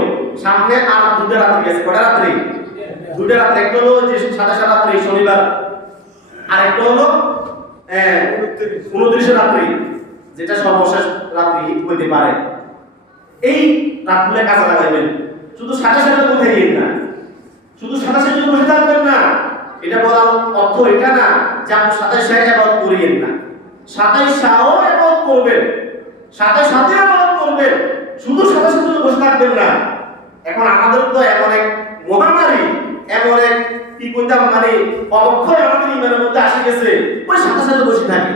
সামনে আর 2টা রাত্রি গেছে। কটা রাত্রি? 2টা রাত্রি। একটা হলো যে 27 রাত্রি শনিবার, আর একটা হলো 29 রাত্রি, যেটা সর্বশেষ রাত্রি হইতে পারে। এই রাতগুলো কাজে লাগাইবেন। শুধু 27 কোথায় গেলেন না, শুধু 27 জন্য বসে থাকবেন না। এটা বলার অর্থ এটা না যে আপনি 27 ইবাদত করিয়েন না, 27 ইবাদত করবেন, 27 ইবাদত করবেন, শুধু 27 জন্য বসে থাকবেন না। এখন আমাদের তো এমন এক মহামারী, এমন এক কি কইতাম মানে অবক্ষয় আমাদের ইমানের মধ্যে আসে গেছে, ওই 27 বসে থাকি।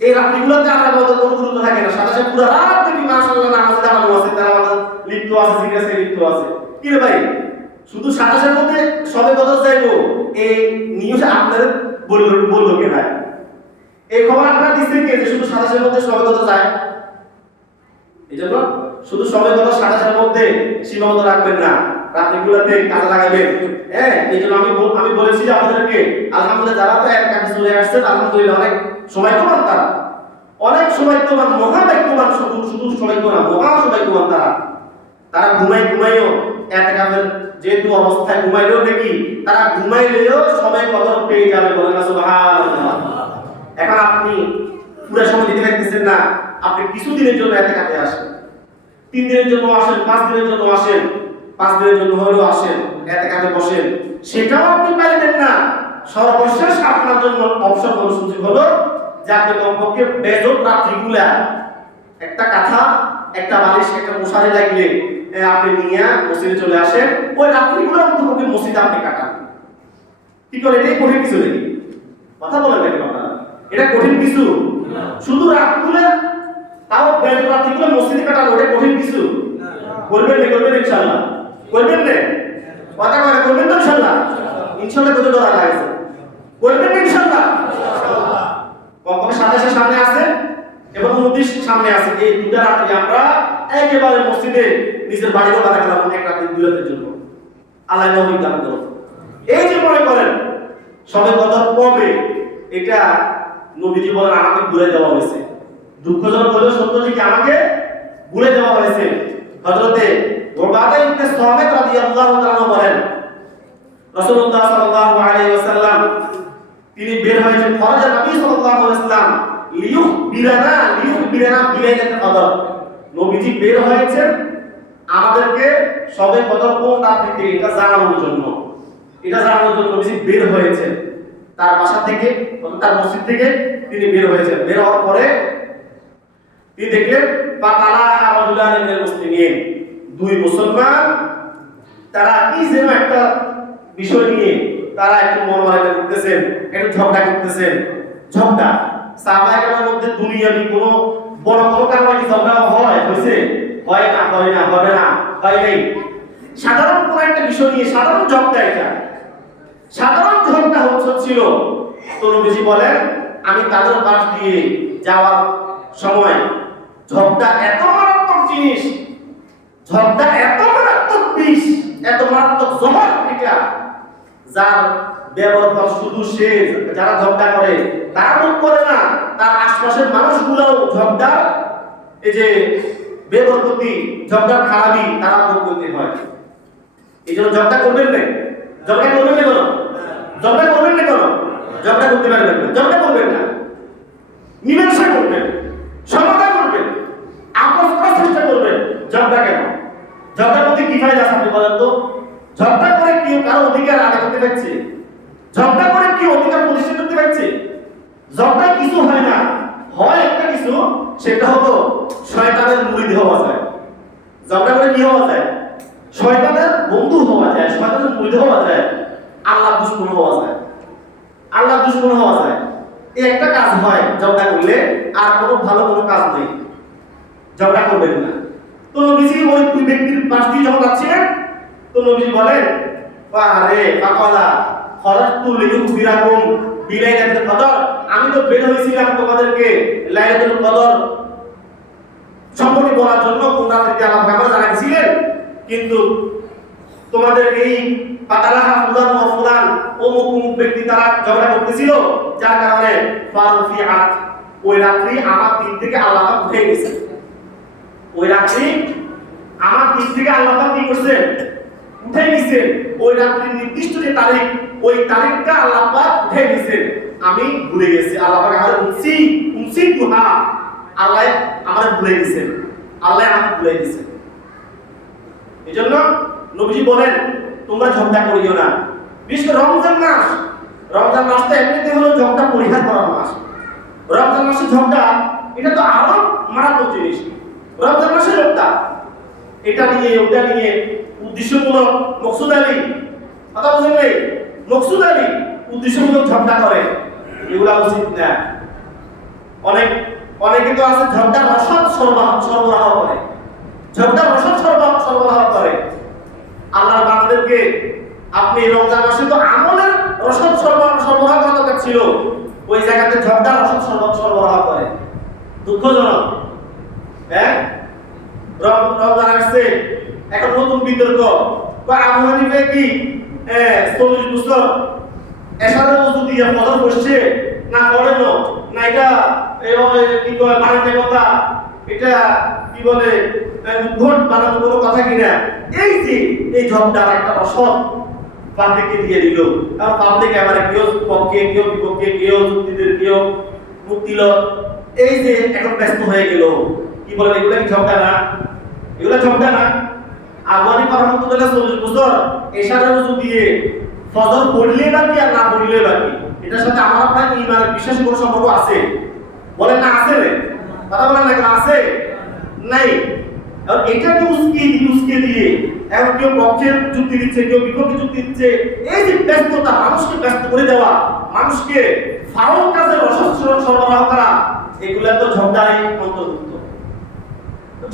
এই রাত্রিগুলোতে আমরা আমাদের কোনো গুরুত্ব থাকে না, 27 পুরো রাত দেখি মাশাআল্লাহ নামাজে দাঁড়ানো আছে, তারা আমাদের লিপ্ত আছে, জিজ্ঞাসা লিপ্ত আছে। কি রে ভাই, শুধু 27 মধ্যে সবে কথা চাইবো, এই নিউজ আপনাদের বললো কে ভাই? এই খবর আপনারা দিচ্ছেন কে যে শুধু 27 মধ্যে সবে কথা চায়? এই জন্য শুধু সবে কথা 27 মধ্যে সীমাবদ্ধ রাখবেন না, রাত্রিগুলোতে কাজে লাগাবেন। হ্যাঁ এই জন্য আমি বলেছি যে আপনাদেরকে আলহামদুলিল্লাহ যারা তো এক কাছে চলে আসছে, আলহামদুলিল্লাহ অনেক সৌভাগ্যবান তারা, অনেক সৌভাগ্যবান, মহাভাগ্যবান, শুধু সৌভাগ্য না, মহা সৌভাগ্যবান তারা ঘুমাইও এতেকাফের যেহেতু অবস্থায় ঘুমাইলেও দেখি তারা ঘুমাইলেও সবাই কদর পেয়ে যাবে, বলেন না সুবহানাল্লাহ। এখন আপনি পুরো সময় দিতে পারতেছেন না, আপনি কিছুদিনের জন্য এতেকাফে আসেন, 3 দিনের জন্য আসেন, 5 দিনের জন্য আসেন, 5 দিনের জন্য হলেও আসেন, এতেকাফে বসেন, সেটাও আপনি পাইবেন না। সর্বশেষ আপনার জন্য অপশন হলো, সুযোগ হলো যে আপনি কমপক্ষে বেজর রাত্রিগুলা একটা কাঁথা, একটা বালিশ, একটা মশারি লাগলে আপনি নিয়ে মসজিদে চলে আসেন, ওই রাত্রিগুলো অন্তত মসজিদে আপনি কাটান। কি করে? এটাই কঠিন কিছু নাকি? কথা বলেন নাকি আপনারা? এটা কঠিন কিছু? শুধু রাতগুলো, তাও বেজর রাত্রিগুলো মসজিদে কাটানো, ওটা কঠিন কিছু? করবেন না? করবেন ইনশাআল্লাহ? করবেন না? কথা বলে করবেন তো ইনশাআল্লাহ? ইনশাআল্লাহ কত ডরা লাগছে? করবেন না ইনশাআল্লাহ? কখনো 27 সামনে আছে এবং 29 সামনে আছে, এই 2টা রাত্রি আমরা একেবারে মসজিদে নিজের বাড়িতে বাধা গেলাম এক রাত্রি 2 রাতের জন্য। আল্লাহ নবী দান করো। এই যে মনে করেন সবে কথা কবে, এটা নবীজি বলেন আমাকে ভুলে দেওয়া হয়েছে। দুঃখজনক হলেও সত্য যে আমাকে ভুলে দেওয়া হয়েছে। হযরতে উবাদা ইবনে সামিত রাদিয়াল্লাহু তাআলা বলেন রাসূলুল্লাহ সাল্লাল্লাহু আলাইহি ওয়াসাল্লাম তিনি বের হয়েছেন, ফরজা নবী সাল্লাল্লাহু আলাইহি ওয়াসাল্লাম লিয়ুখবিরানা বিলাইলাতুল কদর, নবীজি বের হয়েছেন আমাদেরকে সবে কদর কোন রাত্রিতে এটা জানানোর জন্য, নবীজি বের হয়েছেন তার বাসা থেকে, তার মসজিদ থেকে তিনি বের হয়েছেন। বের হওয়ার পরে তিনি দেখলেন ফাতালাহা রাজুলান মিনাল মুসলিমিন, 2 মুসলমান তারা কি যেন একটা বিষয় নিয়ে তারা একটু মনোমালিন্য করতেছেন, একটু ঝগড়া করতেছেন। ঝগড়া সাহাবায়ের মধ্যে দুনিয়াবি কোনো বড় কোনো কারণে কি ঝগড়া হয়েছে? হয় না, হবে না, হয় নাই। সাধারণ কোনো একটা বিষয় নিয়ে সাধারণ ঝগড়া, এটা সাধারণ ঝগড়া হচ্ছিল। তো নবীজি বলেন আমি তাদের পাশ দিয়ে যাওয়ার সময় ঝগড়া এত মারাত্মক জিনিস, ঝগড়া এত মারাত্মক বিষ, এত মারাত্মক জহর, এটা যার ব্যবহার শুধু সে, যারা ঝগড়া করে তারা মুখ করে না, তার আশপাশের মানুষগুলোও ঝগড়া, এই যে বেবরকতি, ঝগড়ার খারাপই তারা মুখ করতে হয়। এই জন্য ঝগড়া করবেন না, ঝগড়া করবেন না কেন? ঝগড়া করবেন না কেন? ঝগড়া করতে পারবেন না, ঝগড়া করবেন না, মীমাংসা করবেন, সমাধান করবেন, আপোষ করার চেষ্টা করবেন। ঝগড়া কেন? ঝগড়া করতে কি ফায়দা আছে আপনি বলেন তো? ঝগড়া করে কি কারো অধিকার আদায় করতে পারছে? ঝগড়া করে কি অধিকার প্রতিষ্ঠা করতে পারছে? ঝগড়া কিছু হয় না, হয় একটা কিছু, সেটা হলো শয়তানের মুরিদ হওয়া যায়। ঝগড়া করে কি হওয়া যায়? শয়তানের বন্ধু হওয়া যায়, শয়তানের মুরিদ হওয়া যায়, আল্লাহ দুশমন হওয়া যায়, আল্লাহ দুশমন হওয়া যায়। এই একটা কাজ হয় ঝগড়া করলে, আর কোনো ভালো কোনো কাজ নেই, ঝগড়া করবেন না। তো নবীজি ওই দুই ব্যক্তির পাশ দিয়ে যখন যাচ্ছিলেন, তো নবীজি বলেন আরে ফাকালা খরাজতু লিউখবিরাকুম বিলাইলাতুল কদর, আমি তো বের হয়েছিলাম তোমাদেরকে লাইলাতুল কদর সম্পর্কে বলার জন্য, তোমাদেরকে আল্লাহ পাক জানাইছিলেন, কিন্তু তোমাদের এই পাতালাহা ফুলান ও ফুলান অমুক অমুক ব্যক্তি তারা ঝগড়া করতেছিল, যার কারণে ফারফিআত, ওই রাত্রি আমার দিন থেকে আল্লাহ পাক উঠে গেছে। ওই রাত্রি আমার দিন থেকে আল্লাহ পাক কি করছে? উঠে গেছে। ওই রাত্রির নির্দিষ্ট যে তারিখ, ওই তারিখটা আল্লাহ পাক উঠে গেছে, আমি ভুলে গেছি। আল্লাহ পাক আমার উনসি দুহা, আল্লাহ আমার ভুলে গেছেন, আল্লাহ আমাকে ভুলে গেছেন। এজন্য নবীজি বলেন তোমরা ঝগড়া করিও না। বিশেষ করে রমজান মাস, রমজান মাসটা এমনিতে হলো ঝগড়া পরিহার করার মাস। রমজান মাসে ঝগড়া এটা তো আরো মারাত্মক জিনিস। রমজান মাসে লোকটা এটা নিয়ে ওটা নিয়ে উদ্দেশ্যমূলক মকসুদ আলী, কথা বুঝেন নাই, মকসুদ আলী উদ্দেশ্যমূলক ঝগড়া করে, এগুলা উচিত না। অনেকে তো আছে ঝগড়ার রসদ সরবরাহ করে, ঝগড়ার রসদ সরবরাহ করে। আল্লাহর বান্দাদেরকে আপনি রমজান মাসে তো আমলের রসদ সরবরাহ করা দরকার ছিল, ওই জায়গাতে ঝগড়ার রসদ সরবরাহ করে, দুঃখজনক। হ্যাঁ, রমজান আসছে, এখন নতুন বিতর্ক, আবু হানিফা কি 40 বছর এশারের ওযু দিয়ে ফজর পড়ছে না পড়ে না, এটা কি কয় বানাতে কথা, এটা কি বলে উদ্ভট বানানো কোনো কথা কিনা। এই যে এই ঝগড়ার একটা রসদ পাবলিককে দিয়ে দিল, কারণ পাবলিক এবারে কেউ পক্ষে কেউ বিপক্ষে, কেউ যুক্তিদের কেউ মুক্তিল, এই যে এখন ব্যস্ত হয়ে গেল। কি বলেন এগুলা কি ঝগড়া না? এগুলা ঝগড়া না। আবহানি রহমতুল্লাহ 40 বছর এশারের ওযু দিয়ে ফজর পড়লে বাকি আর না পড়লে বাকি, এটার সাথে আমার আপনার ঈমানের বিশেষ কোনো সম্পর্ক আছে? বলেন না আছে রে, কথা বলেন না, আছে নাই? আর এটাকে উস্কে দিয়ে এখন কেউ পক্ষের যুক্তি দিচ্ছে, কেউ বিপক্ষে যুক্তি দিচ্ছে। এই যে ব্যস্ততা, মানুষকে ব্যস্ত করে দেওয়া, মানুষকে ফাউল কাজে রসদ সরবরাহ করা, এগুলা তো ঝগড়ারই অন্তর্ভুক্ত,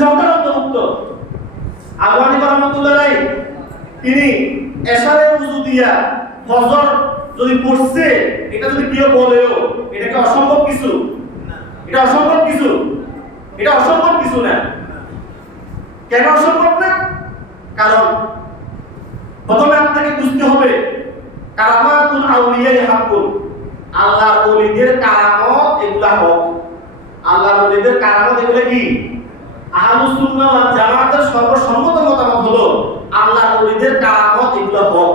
ঝগড়ার অন্তর্ভুক্ত। আবু হানিফা রাহমাতুল্লাহ তিনি এশারের ওযু দিয়া ফজর যদি পড়ছে, এটা যদি কেউ বলেও এটা কি অসম্ভব কিছু? এটা অসম্ভব কিছু? এটা অসম্ভব কিছু না। কেন অসম্ভব না? কারণ প্রথমে আপনাকে বুঝতে হবে কারামাতুল আউলিয়ায়ে হাক্কুন, আল্লাহর ওলিদের কারামত এগুলা হক। আল্লাহর ওলিদের কারামত এগুলা কি? আহলুস সুন্নাহ ওয়াল জামাতের সর্বসম্মত মতামত হলো আল্লাহর ওলিদের কারামত এগুলা হক।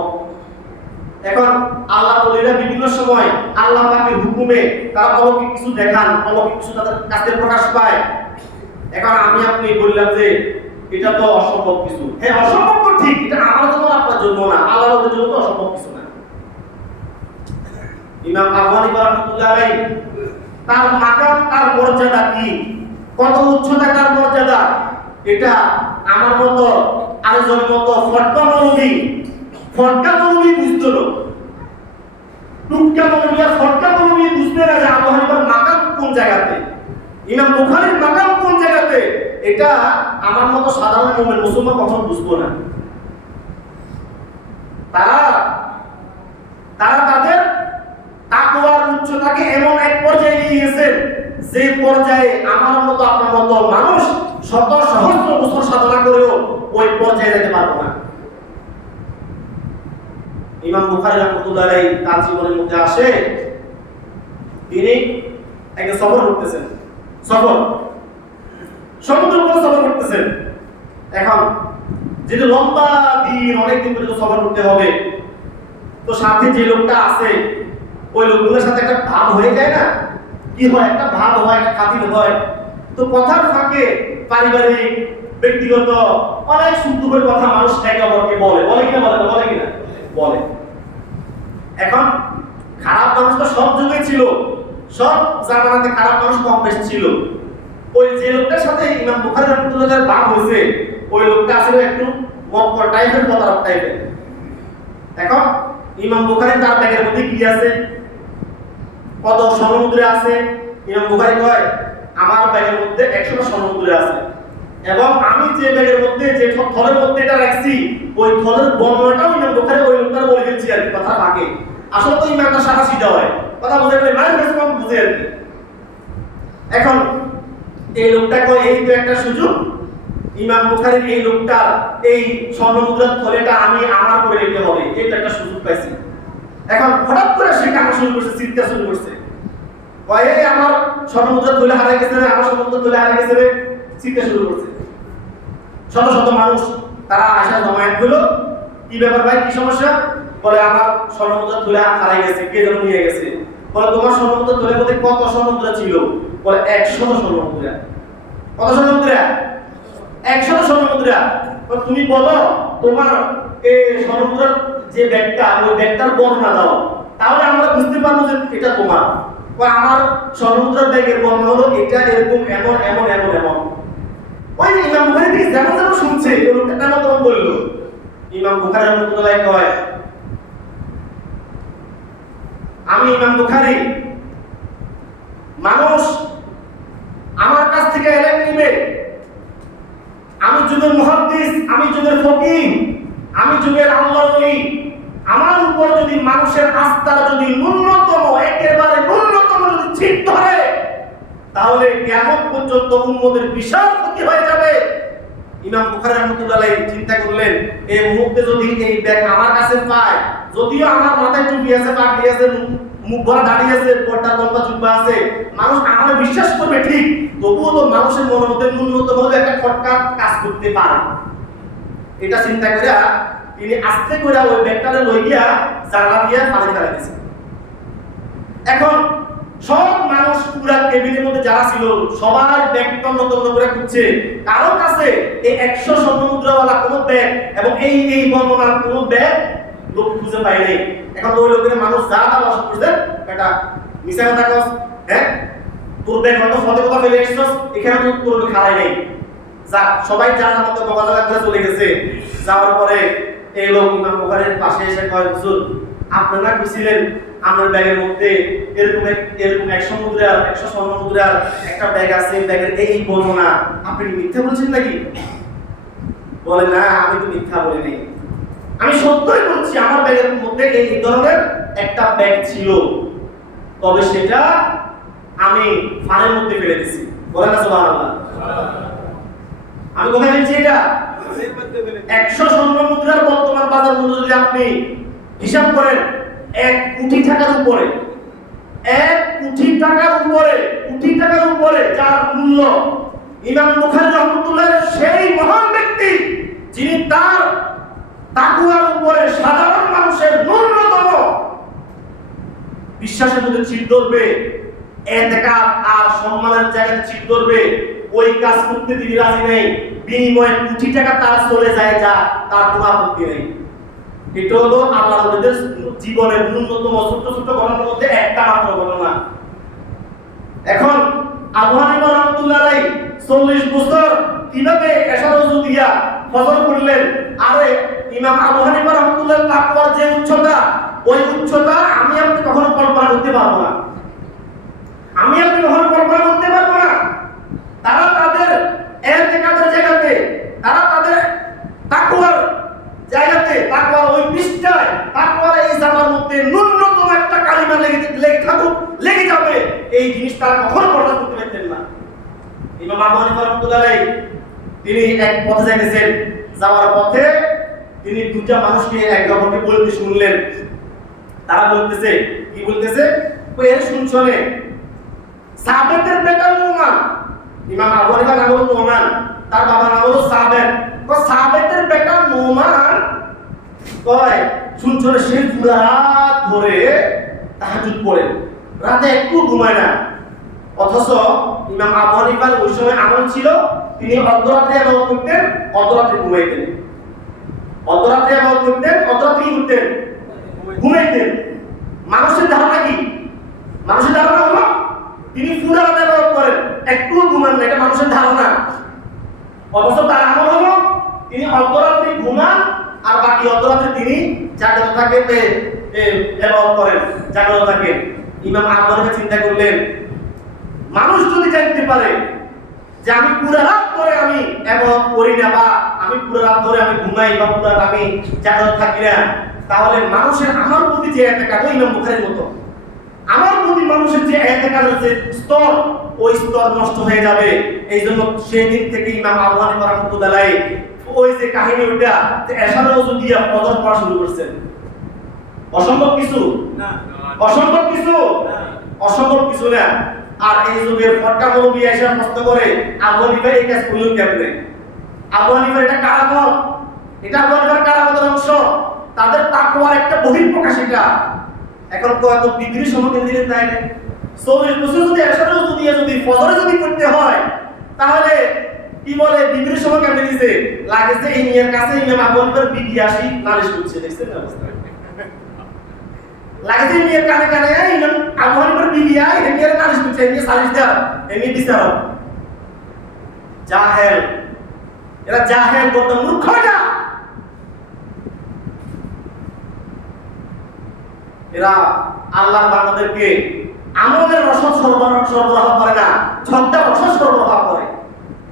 এখন আল্লাহর ওলিরা বিভিন্ন সময় আল্লাহ পাকের হুকুমে তারা অলৌকিক কিছু দেখান, অলৌকিক কিছু তাদের কাছে প্রকাশ পায়। এখন আমি আপনি বললাম যে এটা তো অসম্ভব কিছু। হ্যাঁ, অসম্ভব তো ঠিক, এটা আমার জন্য আপনার জন্য না, আল্লাহর জন্য তো অসম্ভব কিছু না। ইমাম আবু হানিফা রাহমাতুল্লাহ আলাইহি তার মাকাম, তার মর্যাদা কি, কত উচ্চতা তার মর্যাদা, এটা আমার মতো আরেকজনের মতো ফটকা মৌলবী বুঝতো না। টুকটা মৌলবী আর ফটকা মৌলবী বুঝতে না যে আবু হানিফার মাকাম কোন জায়গাতে, ইমাম বুখারীর মাকাম কোন জায়গাতে, এটা আমার মতো সাধারণ মুমিন মুসলমান কখনো বুঝবো না। তারা তাদের তাকওয়ার উচ্চতাকে এমন এক পর্যায়ে নিয়ে গেছেন যে পর্যায়ে আমার মতো আপনার মতো মানুষ শত সহস্র বছর সাধনা করেও ওই পর্যায়ে যেতে পারবো না। ইমাম বুখারী রাহমাতুল্লাহ আলাইহি তার জীবনের মধ্যে আসে, তিনি একটা সফর করতেছেন, সমুদ্র উপরে সফর করতেছেন। এখন যেটা লম্বা দিন, অনেকদিন পর্যন্ত সফর করতে হবে, তো সাথে যে লোকটা আছে ওই লোকগুলোর সাথে একটা ভাব হয়ে যায় না? কি হয়, একটা ভাব হয়, একটা খাতির হয়। তো কথার ফাঁকে পারিবারিক ব্যক্তিগত অনেক সুন্দর করে কথা মানুষ একে অপরকে বলে কিনা বলে। এখন খারাপ মানুষ তো সব যুগে ছিল, সব জামানাতে খারাপ মানুষ কম বেশি ছিল। ওই যে লোকটার সাথে ইমাম বুখারী রাহমাতুল্লাহর ভাব হয়েছে, ওই লোকটা আসলে একটু মক্কর টাইপের, প্রতারক টাইপের। এখন ইমাম বুখারী তার ব্যাগের মধ্যে কি আছে? কত স্বর্ণ মুদ্রা আছে? ইমাম বুখারী কয় আমার ব্যাগের মধ্যে 100টা স্বর্ণ মুদ্রা আছে, এবং আমি যে ব্যাগের মধ্যে যে থলের মধ্যে এটা রাখছি ওই থলের বর্ণনাটাও ইমাম বুখারী ওই লোকটার বলে দিয়েছি আর কি, কথা ভাগে। আসলে তো ইমামটা সাদা সিধা হয়, কথা বুঝে গেলে মানে ম্যাক্সিমাম বুঝে আর কি। এখন এই লোকটা কয় এই তো একটা সুযোগ, ইমাম বুখারীর এই লোকটা এই স্বর্ণ মুদ্রার থলেটা আমি আমার করে নিতে হবে, এই তো একটা সুযোগ পাইছি। এখন হঠাৎ করে সে কান্না শুরু করছে, চিৎকার শুরু করছে, কয় এই আমার স্বর্ণ মুদ্রার থলে হারিয়ে গেছে রে, আমার স্বর্ণ মুদ্রার থলে হারিয়ে গেছে রে, চিৎকার শুরু করছে। শত শত মানুষ তারা আশা জমায়েত হলো, কি ব্যাপার ভাই, কি সমস্যা? বলে আমার স্বর্ণ মুদ্রার থলে হারিয়ে গেছে, কে যেন নিয়ে গেছে। বলে তোমার স্বর্ণ মুদ্রার থলের মধ্যে কত স্বর্ণ মুদ্রা ছিল? বলে 100 স্বর্ণ মুদ্রা। কত স্বর্ণ মুদ্রা? 100 স্বর্ণ মুদ্রা। তুমি বলো তোমার এই স্বর্ণ মুদ্রার যে ব্যাগটা, ওই ব্যাগটার বর্ণনা দাও, তাহলে আমরা বুঝতে পারবো যে এটা তোমার। আমার স্বর্ণ মুদ্রার ব্যাগের বর্ণনা হলো এটা এরকম এমন এমন এমন এমন। ওই যে ইমাম বুখারী থেকে যেমন যেমন শুনছে ওই লোকটা তেমন তেমন বললো। ইমাম বুখারী রাহমাতুল্লাহ কয় আমি ইমাম বুখারী, মানুষ আমার কাছ থেকে ইলম নিবে, আমি যুগের মুহাদ্দিস, আমি যুগের ফকিহ, আমি যুগের আল্লাহর ওলি, আমার উপর যদি মানুষের আস্থার যদি ন্যূনতম একেবারে ন্যূনতম যদি ছিট ধরে, তাহলে কিয়ামত পর্যন্ত উম্মতের বিশাল ক্ষতি হয়ে যাবে। ইমাম বুখারী রাহমাতুল্লাহ আলাইহি চিন্তা করলেন এই মুহূর্তে যদি এই ব্যাগ আমার কাছে পায়, যদিও আমার মাথায় টুপি আছে, পাগড়ি আছে, মুখ ভরা দাড়ি আছে, পর্দা লম্বা জুব্বা আছে, মানুষ আমাকে বিশ্বাস করবে ঠিক, তবুও তো মানুষের মনের মধ্যে ন্যূনতম হলে একটা খটকা কাজ করতে পারে। এটা চিন্তা করে তিনি আস্তে করে ওই ব্যাগটারে লই গিয়া জানলা দিয়ে পানি ফেলে দিয়েছে। এখন সব মানুষ পুরা কেবিনের মধ্যে যারা ছিল সবার ব্যাগ তন্ন তন্ন করে খুঁজছে, কারো কাছে এই 100 স্বর্ণ মুদ্রাওয়ালা কোনো ব্যাগ এবং এই বর্ণনার কোনো ব্যাগ লোক খুঁজে পায় নাই। এখন ওই লোকের মানুষ যা তা বাস করছে, এটা মিছা কথা কস, হ্যাঁ তোর ব্যাগ কত ফতে কথা ফেলে এসছস, এখানে তো তোর খাড়াই নাই, যা সবাই যার মতো বকাঝকা করে চলে গেছে। যাওয়ার পরে এই লোক ইমাম বুখারীর পাশে এসে কয় হুজুর আপনারা কইছিলেন আমার ব্যাগের মধ্যে এরকম 100 মুদ্রার 100 স্বর্ণ মুদ্রার একটা ব্যাগ আছে, ব্যাগের এই বর্ণনা, আপনি মিথ্যা বলছেন নাকি? বলে না আমি তো মিথ্যা বলি নাই, আমি সত্যই বলছি আমার ব্যাগের মধ্যে এই ধরনের একটা ব্যাগ ছিল, তবে সেটা আমি ফানের মধ্যে ফেলে দিয়েছি। বলে না সুবহানাল্লাহ। আমি কোথায় ফেলছি এটা? 100 স্বর্ণ মুদ্রার বর্তমান বাজার মূল্য যদি আপনি হিসাব করেন 1 কোটি টাকার উপরে, 1 কোটি টাকার উপরে, কোটি টাকার উপরে যার মূল্য, ইমাম বুখারী রাহমাতুল্লাহ সেই মহান ব্যক্তি যিনি তার তাকওয়ার উপরে সাধারণ মানুষের ন্যূনতম বিশ্বাসের মধ্যে ছিট ধরবে, এতেকাদ আর সম্মানের জায়গায় ছিট ধরবে, ওই কাজ করতে তিনি রাজি নেই, বিনিময়ে কোটি টাকা তার চলে যায়, যা তার কোনো আপত্তি নেই। এটা হলো আল্লাহর ওলিদের জীবনের ন্যূনতম ছোট ছোট ঘটনার মধ্যে একটা মাত্র ঘটনা। এখন আবু হানিফা রাহমাতুল্লাহ আলাইহি 40 বছর কিভাবে এশার ওযু দিয়া ফজর পড়লেন, আরে ইমাম আবু হানিফা রাহমাতুল্লাহ তাকওয়ার যে উচ্চতা, ওই উচ্চতা আমি আপনি কখনো কল্পনা করতে পারবো না, আমি আপনি কখনো কল্পনা করতে পারবো না। তারা তাদের ইতিকাদের জায়গাতে, তারা তাদের তাকওয়ার জায়গাতে, তাকওয়ার ওই পৃষ্ঠায়, তাকওয়ার এই জামার মধ্যে ন্যূনতম একটা কালিমা লেগে থাকুক, লেগে যাবে, এই জিনিস তারা কখনো বরদাস্ত করতে পারতেন না। ইমাম আবু হানিফা রাহমাতুল্লাহ আলাইহি তিনি এক পথে যাইতেছেন, যাওয়ার পথে তিনি দুটা মানুষকে এক জগতে বলতে শুনলেন। তারা বলতেছে, কি বলতেছে? ওই এর শুনছনে সাবেতের বেটা নোমান, ইমাম আবু হানিফা নাম হলো নোমান, তার বাবার নাম হলো সাবেত। সাবেতের বেটা নোমান কয় শুনছনে সে পুরা রাত ধরে তাহাজ্জুদ পড়ে, রাতে একটু ঘুমায় না। অথচ ইমাম আবু হানিফার ওই সময় আমল ছিল তিনি অর্ধরাত্রে ইবাদত করতেন, অর্ধরাত্রে ঘুমাইতেন, অর্ধরাত্রে ইবাদত করতেন, অর্ধরাত্রে কি করতেন? ঘুমাইতেন। মানুষের ধারণা কি? মানুষের ধারণা হলো তিনি পুরা রাত ইবাদত করেন, একটু ঘুমান না, এটা মানুষের ধারণা। অথচ তার আমল হলো তিনি অর্ধরাত্রে ঘুমান আর বাকি অর্ধরাত্রে তিনি জাগ্রত থাকেন, ইবাদত করেন, জাগ্রত থাকেন। ইমাম আবু হানিফা চিন্তা করলেন, মানুষ যদি জানতে পারে যে আমি পুরো রাত ধরে আমি ইবাদত করি না, বা আমি পুরো রাত ধরে আমি ঘুমাই, বা পুরো রাত আমি জাগ্রত থাকি না, তাহলে মানুষের আমার প্রতি যে এতেকাদ, ইমাম বুখারীর মতো আমার প্রতি মানুষের যে এতেকাদের যে স্তর, ওই স্তর নষ্ট হয়ে যাবে। এই জন্য সেই দিন থেকে ইমাম আবু হানিফা রাহমাতুল্লাহ আলাইহি ওই যে কাহিনী, ওইটা এশারের ওযু দিয়ে ফজর পড়া শুরু করছেন। অসম্ভব কিছু না, অসম্ভব কিছু না, অসম্ভব কিছু না। আর এই যুগের ফটকা মৌলবী এসে প্রশ্ন করে, আবু হানিফা এই কাজ করলেন কেমনে? আবু হানিফা এটা কারামত, এটা আবু হানিফার কারামতের অংশ, তাদের তাকওয়ার একটা বহিঃপ্রকাশ এটা। এখন কত ডিগ্রি সম্মুখীন দিলেন, তাই না? 40 বছর যদি এশারের ওযু দিয়ে যদি ফজরে যদি করতে হয়, তাহলে কি বলে ডিগ্রি সময় কেমনে দিছে? লাগেছে এই মিয়ার কাছে ইমাম আবু হানিফার বিবি আসি নালিশ করছে, দেখছেন না অবস্থা? লাগেছে মিয়ার কানে কানে ইমাম আবু হানিফার বিবি আই মিয়ার নালিশ করছে, এমনি সালিশ দেওয়া, এমনি বিচারক। জাহেল, এরা জাহেল, বড় মূর্খ না। এরা আল্লাহর বান্দাদেরকে আমলের রসদ সরবরাহ করে না, ঝগড়ার রসদ সরবরাহ করে।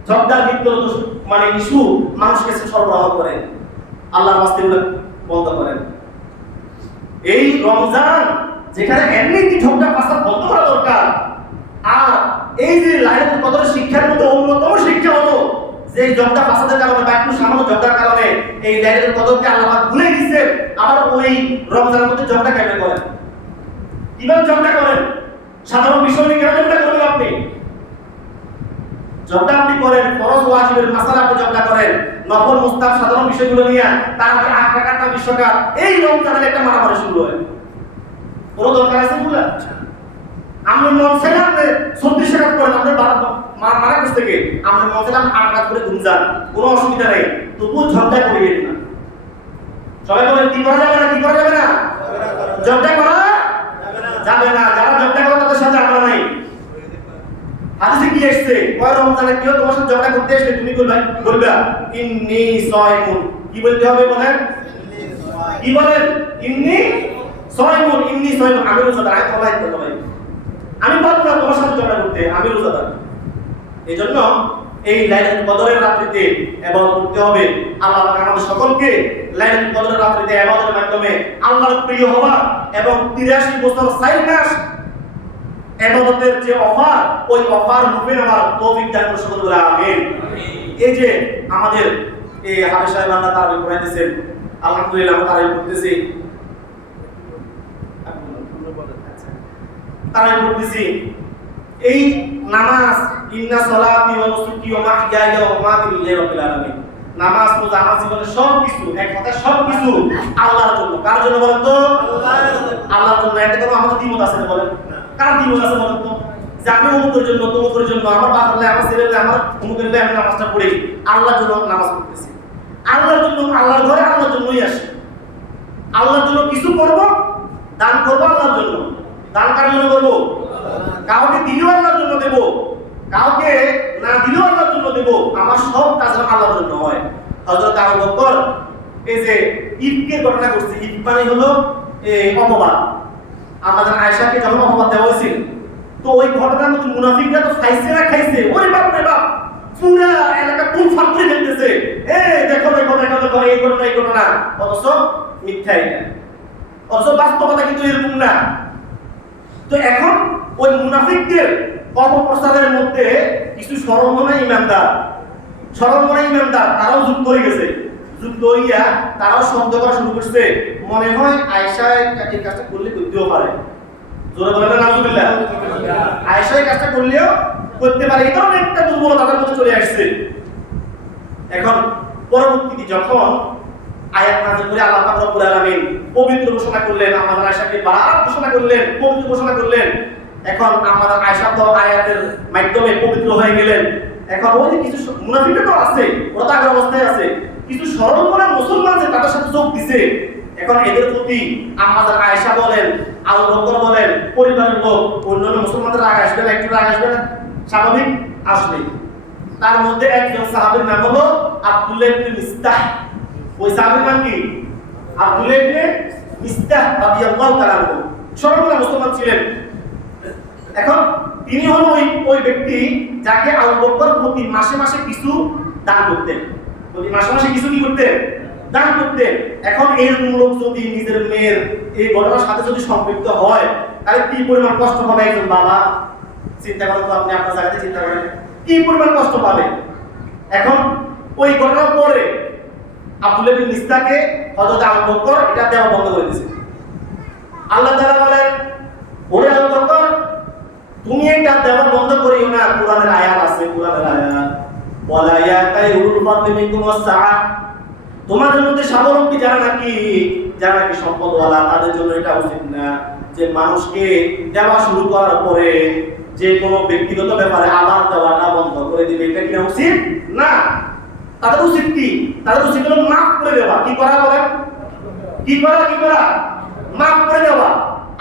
ঝগড়ার বিদ্যুৎ মানে ইস্যু মানুষকে সরবরাহ করে। আল্লাহর রাস্তায় বন্ধ করেন। এই রমজান যেখানে এমনিতে ঝগড়া ফাসাদ বন্ধ করা দরকার, আর এই যে লাইলাতুল কদরের শিক্ষার মধ্যে অন্যতম শিক্ষা হলো যে ঝগড়া ফাসাদের কারণে বা একটু সামান্য ঝগড়ার কারণে এই লাইলাতুল কদরকে আল্লাহ ভুলে গেছেন। আবার ওই রমজানের মধ্যে ঝগড়া কেন করেন? কিভাবে ঝগড়া করেন? সাধারণ বিষয় নিয়ে কেন ঝগড়া করেন? আপনি ঝগড়া আপনি করেন ফরজ ওয়াজিবের মাসালা, আপনি ঝগড়া করেন নফল মুস্তাহাব সাধারণ বিষয়গুলো নিয়ে, তার আগে 8 রাকাত বিশ্বকাপ, এই রমজানের একটা মারামারি শুরু হয়। পুরো দরকার আছে বুঝলা? আমরা মন চাইলে আপনি 36 রাকাত করেন, আপনি মারা কাছ থেকে আমরা মন চাইলে আপনি 8 রাকাত করে ঘুম যান, কোনো অসুবিধা নেই, তবুও ঝগড়া করিবেন না। সবাই বলেন কি করা যাবে না? কি করা যাবে না? ঝগড়া করা যাবে না। যারা ঝগড়া করে তাদের সাথে আমরা নাই। হাদিসে কি আসছে? কয় রমজানে কেউ তোমার সাথে ঝগড়া করতে আসলে তুমি বলবা ইন্নী সাইমুন। কি বলতে হবে বলেন? কি বলেন? ইন্নী সাইমুন, ইন্নী সাইমুন, আমি রোজাদার। আমি তোমায় বলতে হবে, আমি পারবো না তোমার সাথে ঝগড়া করতে, আমি রোজাদার। এইজন্য এই লাইলাতুল কদরের রাত্রিতে ইবাদত করতে হবে। আল্লাহ পাক আমাদের সকলকে লাইলাতুল কদরের রাত্রিতে ইবাদতের মাধ্যমে আল্লাহর প্রিয় হওয়া এবং 83 বছর 4 মাস ইবাদতের যে অফার, ওই অফার রূপে নেওয়ার তৌফিক দান করুন সকলে বলে আমিন। এই যে আমাদের এই হাফেজ সাহেব আল্লাহ তাআলা পড়াইতেছেন, আলহামদুলিল্লাহ আমরা তারাই পড়তেছি, তারাই পড়তেছি। এই নামাজ, ইন্না সলাতি ওয়া নুসুকি ওয়া মাহইয়ায়া ওয়া মামাতি লিল্লাহি রাব্বিল আলামিন, নামাজ রোজা আমার জীবনের সব কিছু, এক কথা সব কিছু আল্লাহর জন্য। কার জন্য বলেন তো? আল্লাহর জন্য। এটা কোনো আমাদের দ্বিমত আছে না? বলেন কার দ্বিমত আছে বলেন তো? যে আমি অমুকের জন্য, তমুকের জন্য, আমার বাবার, আমার ছেলের, আমার অমুকের জন্য আমি নামাজটা পড়ি। আল্লাহর জন্য নামাজ পড়তেছি, আল্লাহর জন্য, আল্লাহর ঘরে আল্লাহর জন্যই আসি। আল্লাহর জন্য কিছু করব, দান করব আল্লাহর জন্য। দান কার জন্য করব? কাউকে দিলেও আল্লাহর জন্য দেব, কাউকে না দিলেও আল্লাহর জন্য দেব। আমার সব কাজ আল্লাহর জন্য হয়। হযরত আবু বকর এই যে ইফকের ঘটনা করছে, ইফক মানে হলো অপবাদ। আমাদের আয়েশাকে যখন অপবাদ দেওয়া হয়েছিল, তো ওই ঘটনার মধ্যে মুনাফিকরা তো খাইছে না খাইছে, ওরে বাপ রে বাপ, পুরা এলাকা তুলফান করে ফেলতেছে, দেখো দেখো দেখো দেখো এই ঘটনা এই ঘটনা, অথচ মিথ্যা এটা, অথচ বাস্তবতা কিন্তু এরকম না। তো এখন ওই মুনাফিকদের অপপ্রচারের মধ্যে কিছু সরলমনা ইমানদার তারাও যুক্ত হয়ে গেছে। যুক্ত হইয়া তারাও শব্দ করা শুরু করছে, মনে হয় আয়েশা এই কাজটা করলে করতেও পারে। জোরে বলেন নাউজুবিল্লাহ। আয়েশা এই কাজটা করলেও করতে পারে, এই ধরনের একটা দুর্বলতা তাদের মধ্যে চলে আসছে। এখন পরবর্তীতে যখন আয়াত নাযিল করে আল্লাহ পাক রব্বুল আলামিন পবিত্র ঘোষণা করলেন, আমাদের আয়েশাকে বারাত ঘোষণা করলেন, পবিত্র ঘোষণা করলেন। এখন আমাদের আয়েশা তো আয়াতের মাধ্যমে পবিত্র হয়ে গেলেন। এখন ওই যে কিছু মুনাফিকরা তো আছে, ওরা তো আগের অবস্থায় আছে, কিছু সরল মনে মুসলমান যে তাদের সাথে যোগ দিছে। এখন এদের প্রতি আমাদের আয়েশা বলেন, আবু বকর বলেন, পরিবারের লোক, অন্যান্য মুসলমানদের রাগ আসবে না? একটু রাগ আসবে না? স্বাভাবিক আসবে। তার মধ্যে একজন সাহাবীর নাম হলো আব্দুল্লাহ ইবনে মিস্তাহ। ওই সাহাবীর নাম কি? আব্দুল্লাহ ইবনে মিস্তাহ রাদিয়াল্লাহু তাআলা আনহু। সরল মুসলমান ছিলেন। এখন তিনি হলো ওই ব্যক্তি যাকে আবু বকর প্রতি মাসে মাসে কিছু দান করতেন, প্রতি মাসে মাসে কিছু কি করতেন, দান করতেন। এখন এরকম লোক যদি নিজের মেয়ের এই ঘটনার সাথে যদি সম্পৃক্ত হয় তাহলে কি পরিমাণ কষ্ট পাবে একজন বাবা? চিন্তা করেন তো, আপনি আপনার জায়গাতে চিন্তা করেন কি পরিমাণ কষ্ট পাবে। এখন ওই ঘটনার পরে আব্দুল্লাহ বিন মিসতাকে হযরত আবু বকর এটা দেওয়া বন্ধ করে দিয়েছে। আল্লাহ তাআলা বলেন, ওরে আবু বকর তুমি এটা দেওয়া বন্ধ করিও না। কোরআনের আয়াত আছে, কোরআনের আয়াত ওয়ালা ইয়াতাই উলুল ফাদলি মিনকুম ওয়াসআ, তোমাদের মধ্যে স্বাবলম্বী যারা নাকি সম্পদওয়ালা তাদের জন্য এটা উচিত না যে মানুষকে দেওয়া শুরু করার পরে যে কোনো ব্যক্তিগত ব্যাপারে আবার দেওয়াটা বন্ধ করে দিবে, এটা কি উচিত না। তাদের উচিত কি? তাদের উচিত হলো মাফ করে দেওয়া। কি করা বলেন? কি করা? মাফ করে দেওয়া।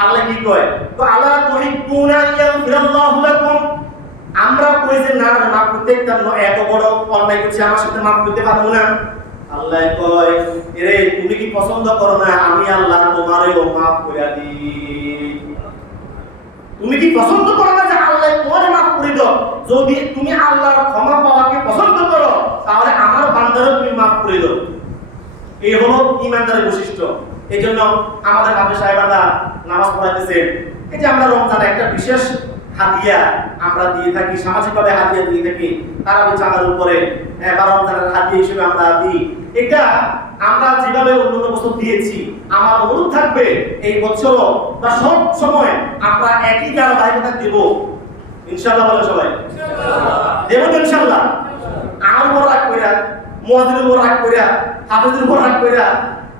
আল্লাহ কি কয়? তো আল্লাহ তুহিব্বুনা ইয়াগফিরাল্লাহু লাকুম, আমরা কই যে না মাফ করতে পারব না, এত বড় অন্যায় করছি আমার সাথে মাফ করতে পারবো না। আল্লাহ কয়, এরে তুমি কি পছন্দ করো না আমি আল্লাহ তোমারেও মাফ করে দিই? তুমি কি পছন্দ করো না যে আল্লাহ তোমারে মাফ করে দাও? যদি তুমি আল্লাহর ক্ষমা পাওয়াকে পছন্দ করো তাহলে আমার বান্দারও তুমি মাফ করে দাও। এই হলো ঈমানদারের বৈশিষ্ট্য। এই জন্য আমাদের হাফেজ সাহেবারা নামাজ পড়াইতেছেন, এই যে আমরা রমজানে একটা বিশেষ হাদিয়া আমরা দিয়ে থাকি, সামাজিকভাবে হাদিয়া দিয়ে থাকি, তারাবি চাঁদার উপরে বা রমজানের হাদিয়া হিসেবে আমরা দিই। এটা আমরা যেভাবে অন্য বছর দিয়েছি, আমার অনুরোধ থাকবে এই বছরও বা সব সময় আমরা একই ধারাবাহিকতা দেব ইনশাআল্লাহ। বলে সবাই দেব তো ইনশাআল্লাহ। আমার উপর রাগ কইরা, মুয়াজ্জিনের উপর রাগ কইরা, হাফেজের উপর রাগ কইরা,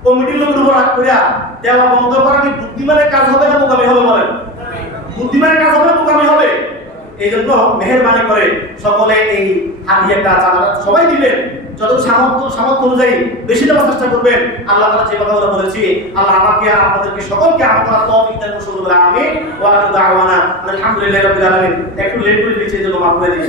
কমিটির লোকের উপর রাগ কইরা দেওয়া বন্ধ করা কি বুদ্ধিমানের কাজ হবে না বোকামি হবে? বলেন, বুদ্ধিমানের কাজ হবে না বোকামি হবে? এই জন্য মেহেরবানি করে সকলে এই হাদিয়াটা চাঁদাটা সবাই দিবেন, যত সামর্থ্য অনুযায়ী বেশি দেওয়ার চেষ্টা করবেন। আল্লাহ তাআলা যে কথাগুলো বলেছি আল্লাহ আমাকে আপনাদেরকে সকলকে আমল করার তৌফিক দান করুন। আমিন ওয়া আখিরু দাওয়ানা আলহামদুলিল্লাহি রাব্বিল আলামিন। একটু লেট করে দিয়েছি, এই জন্য মাফ করে দিন।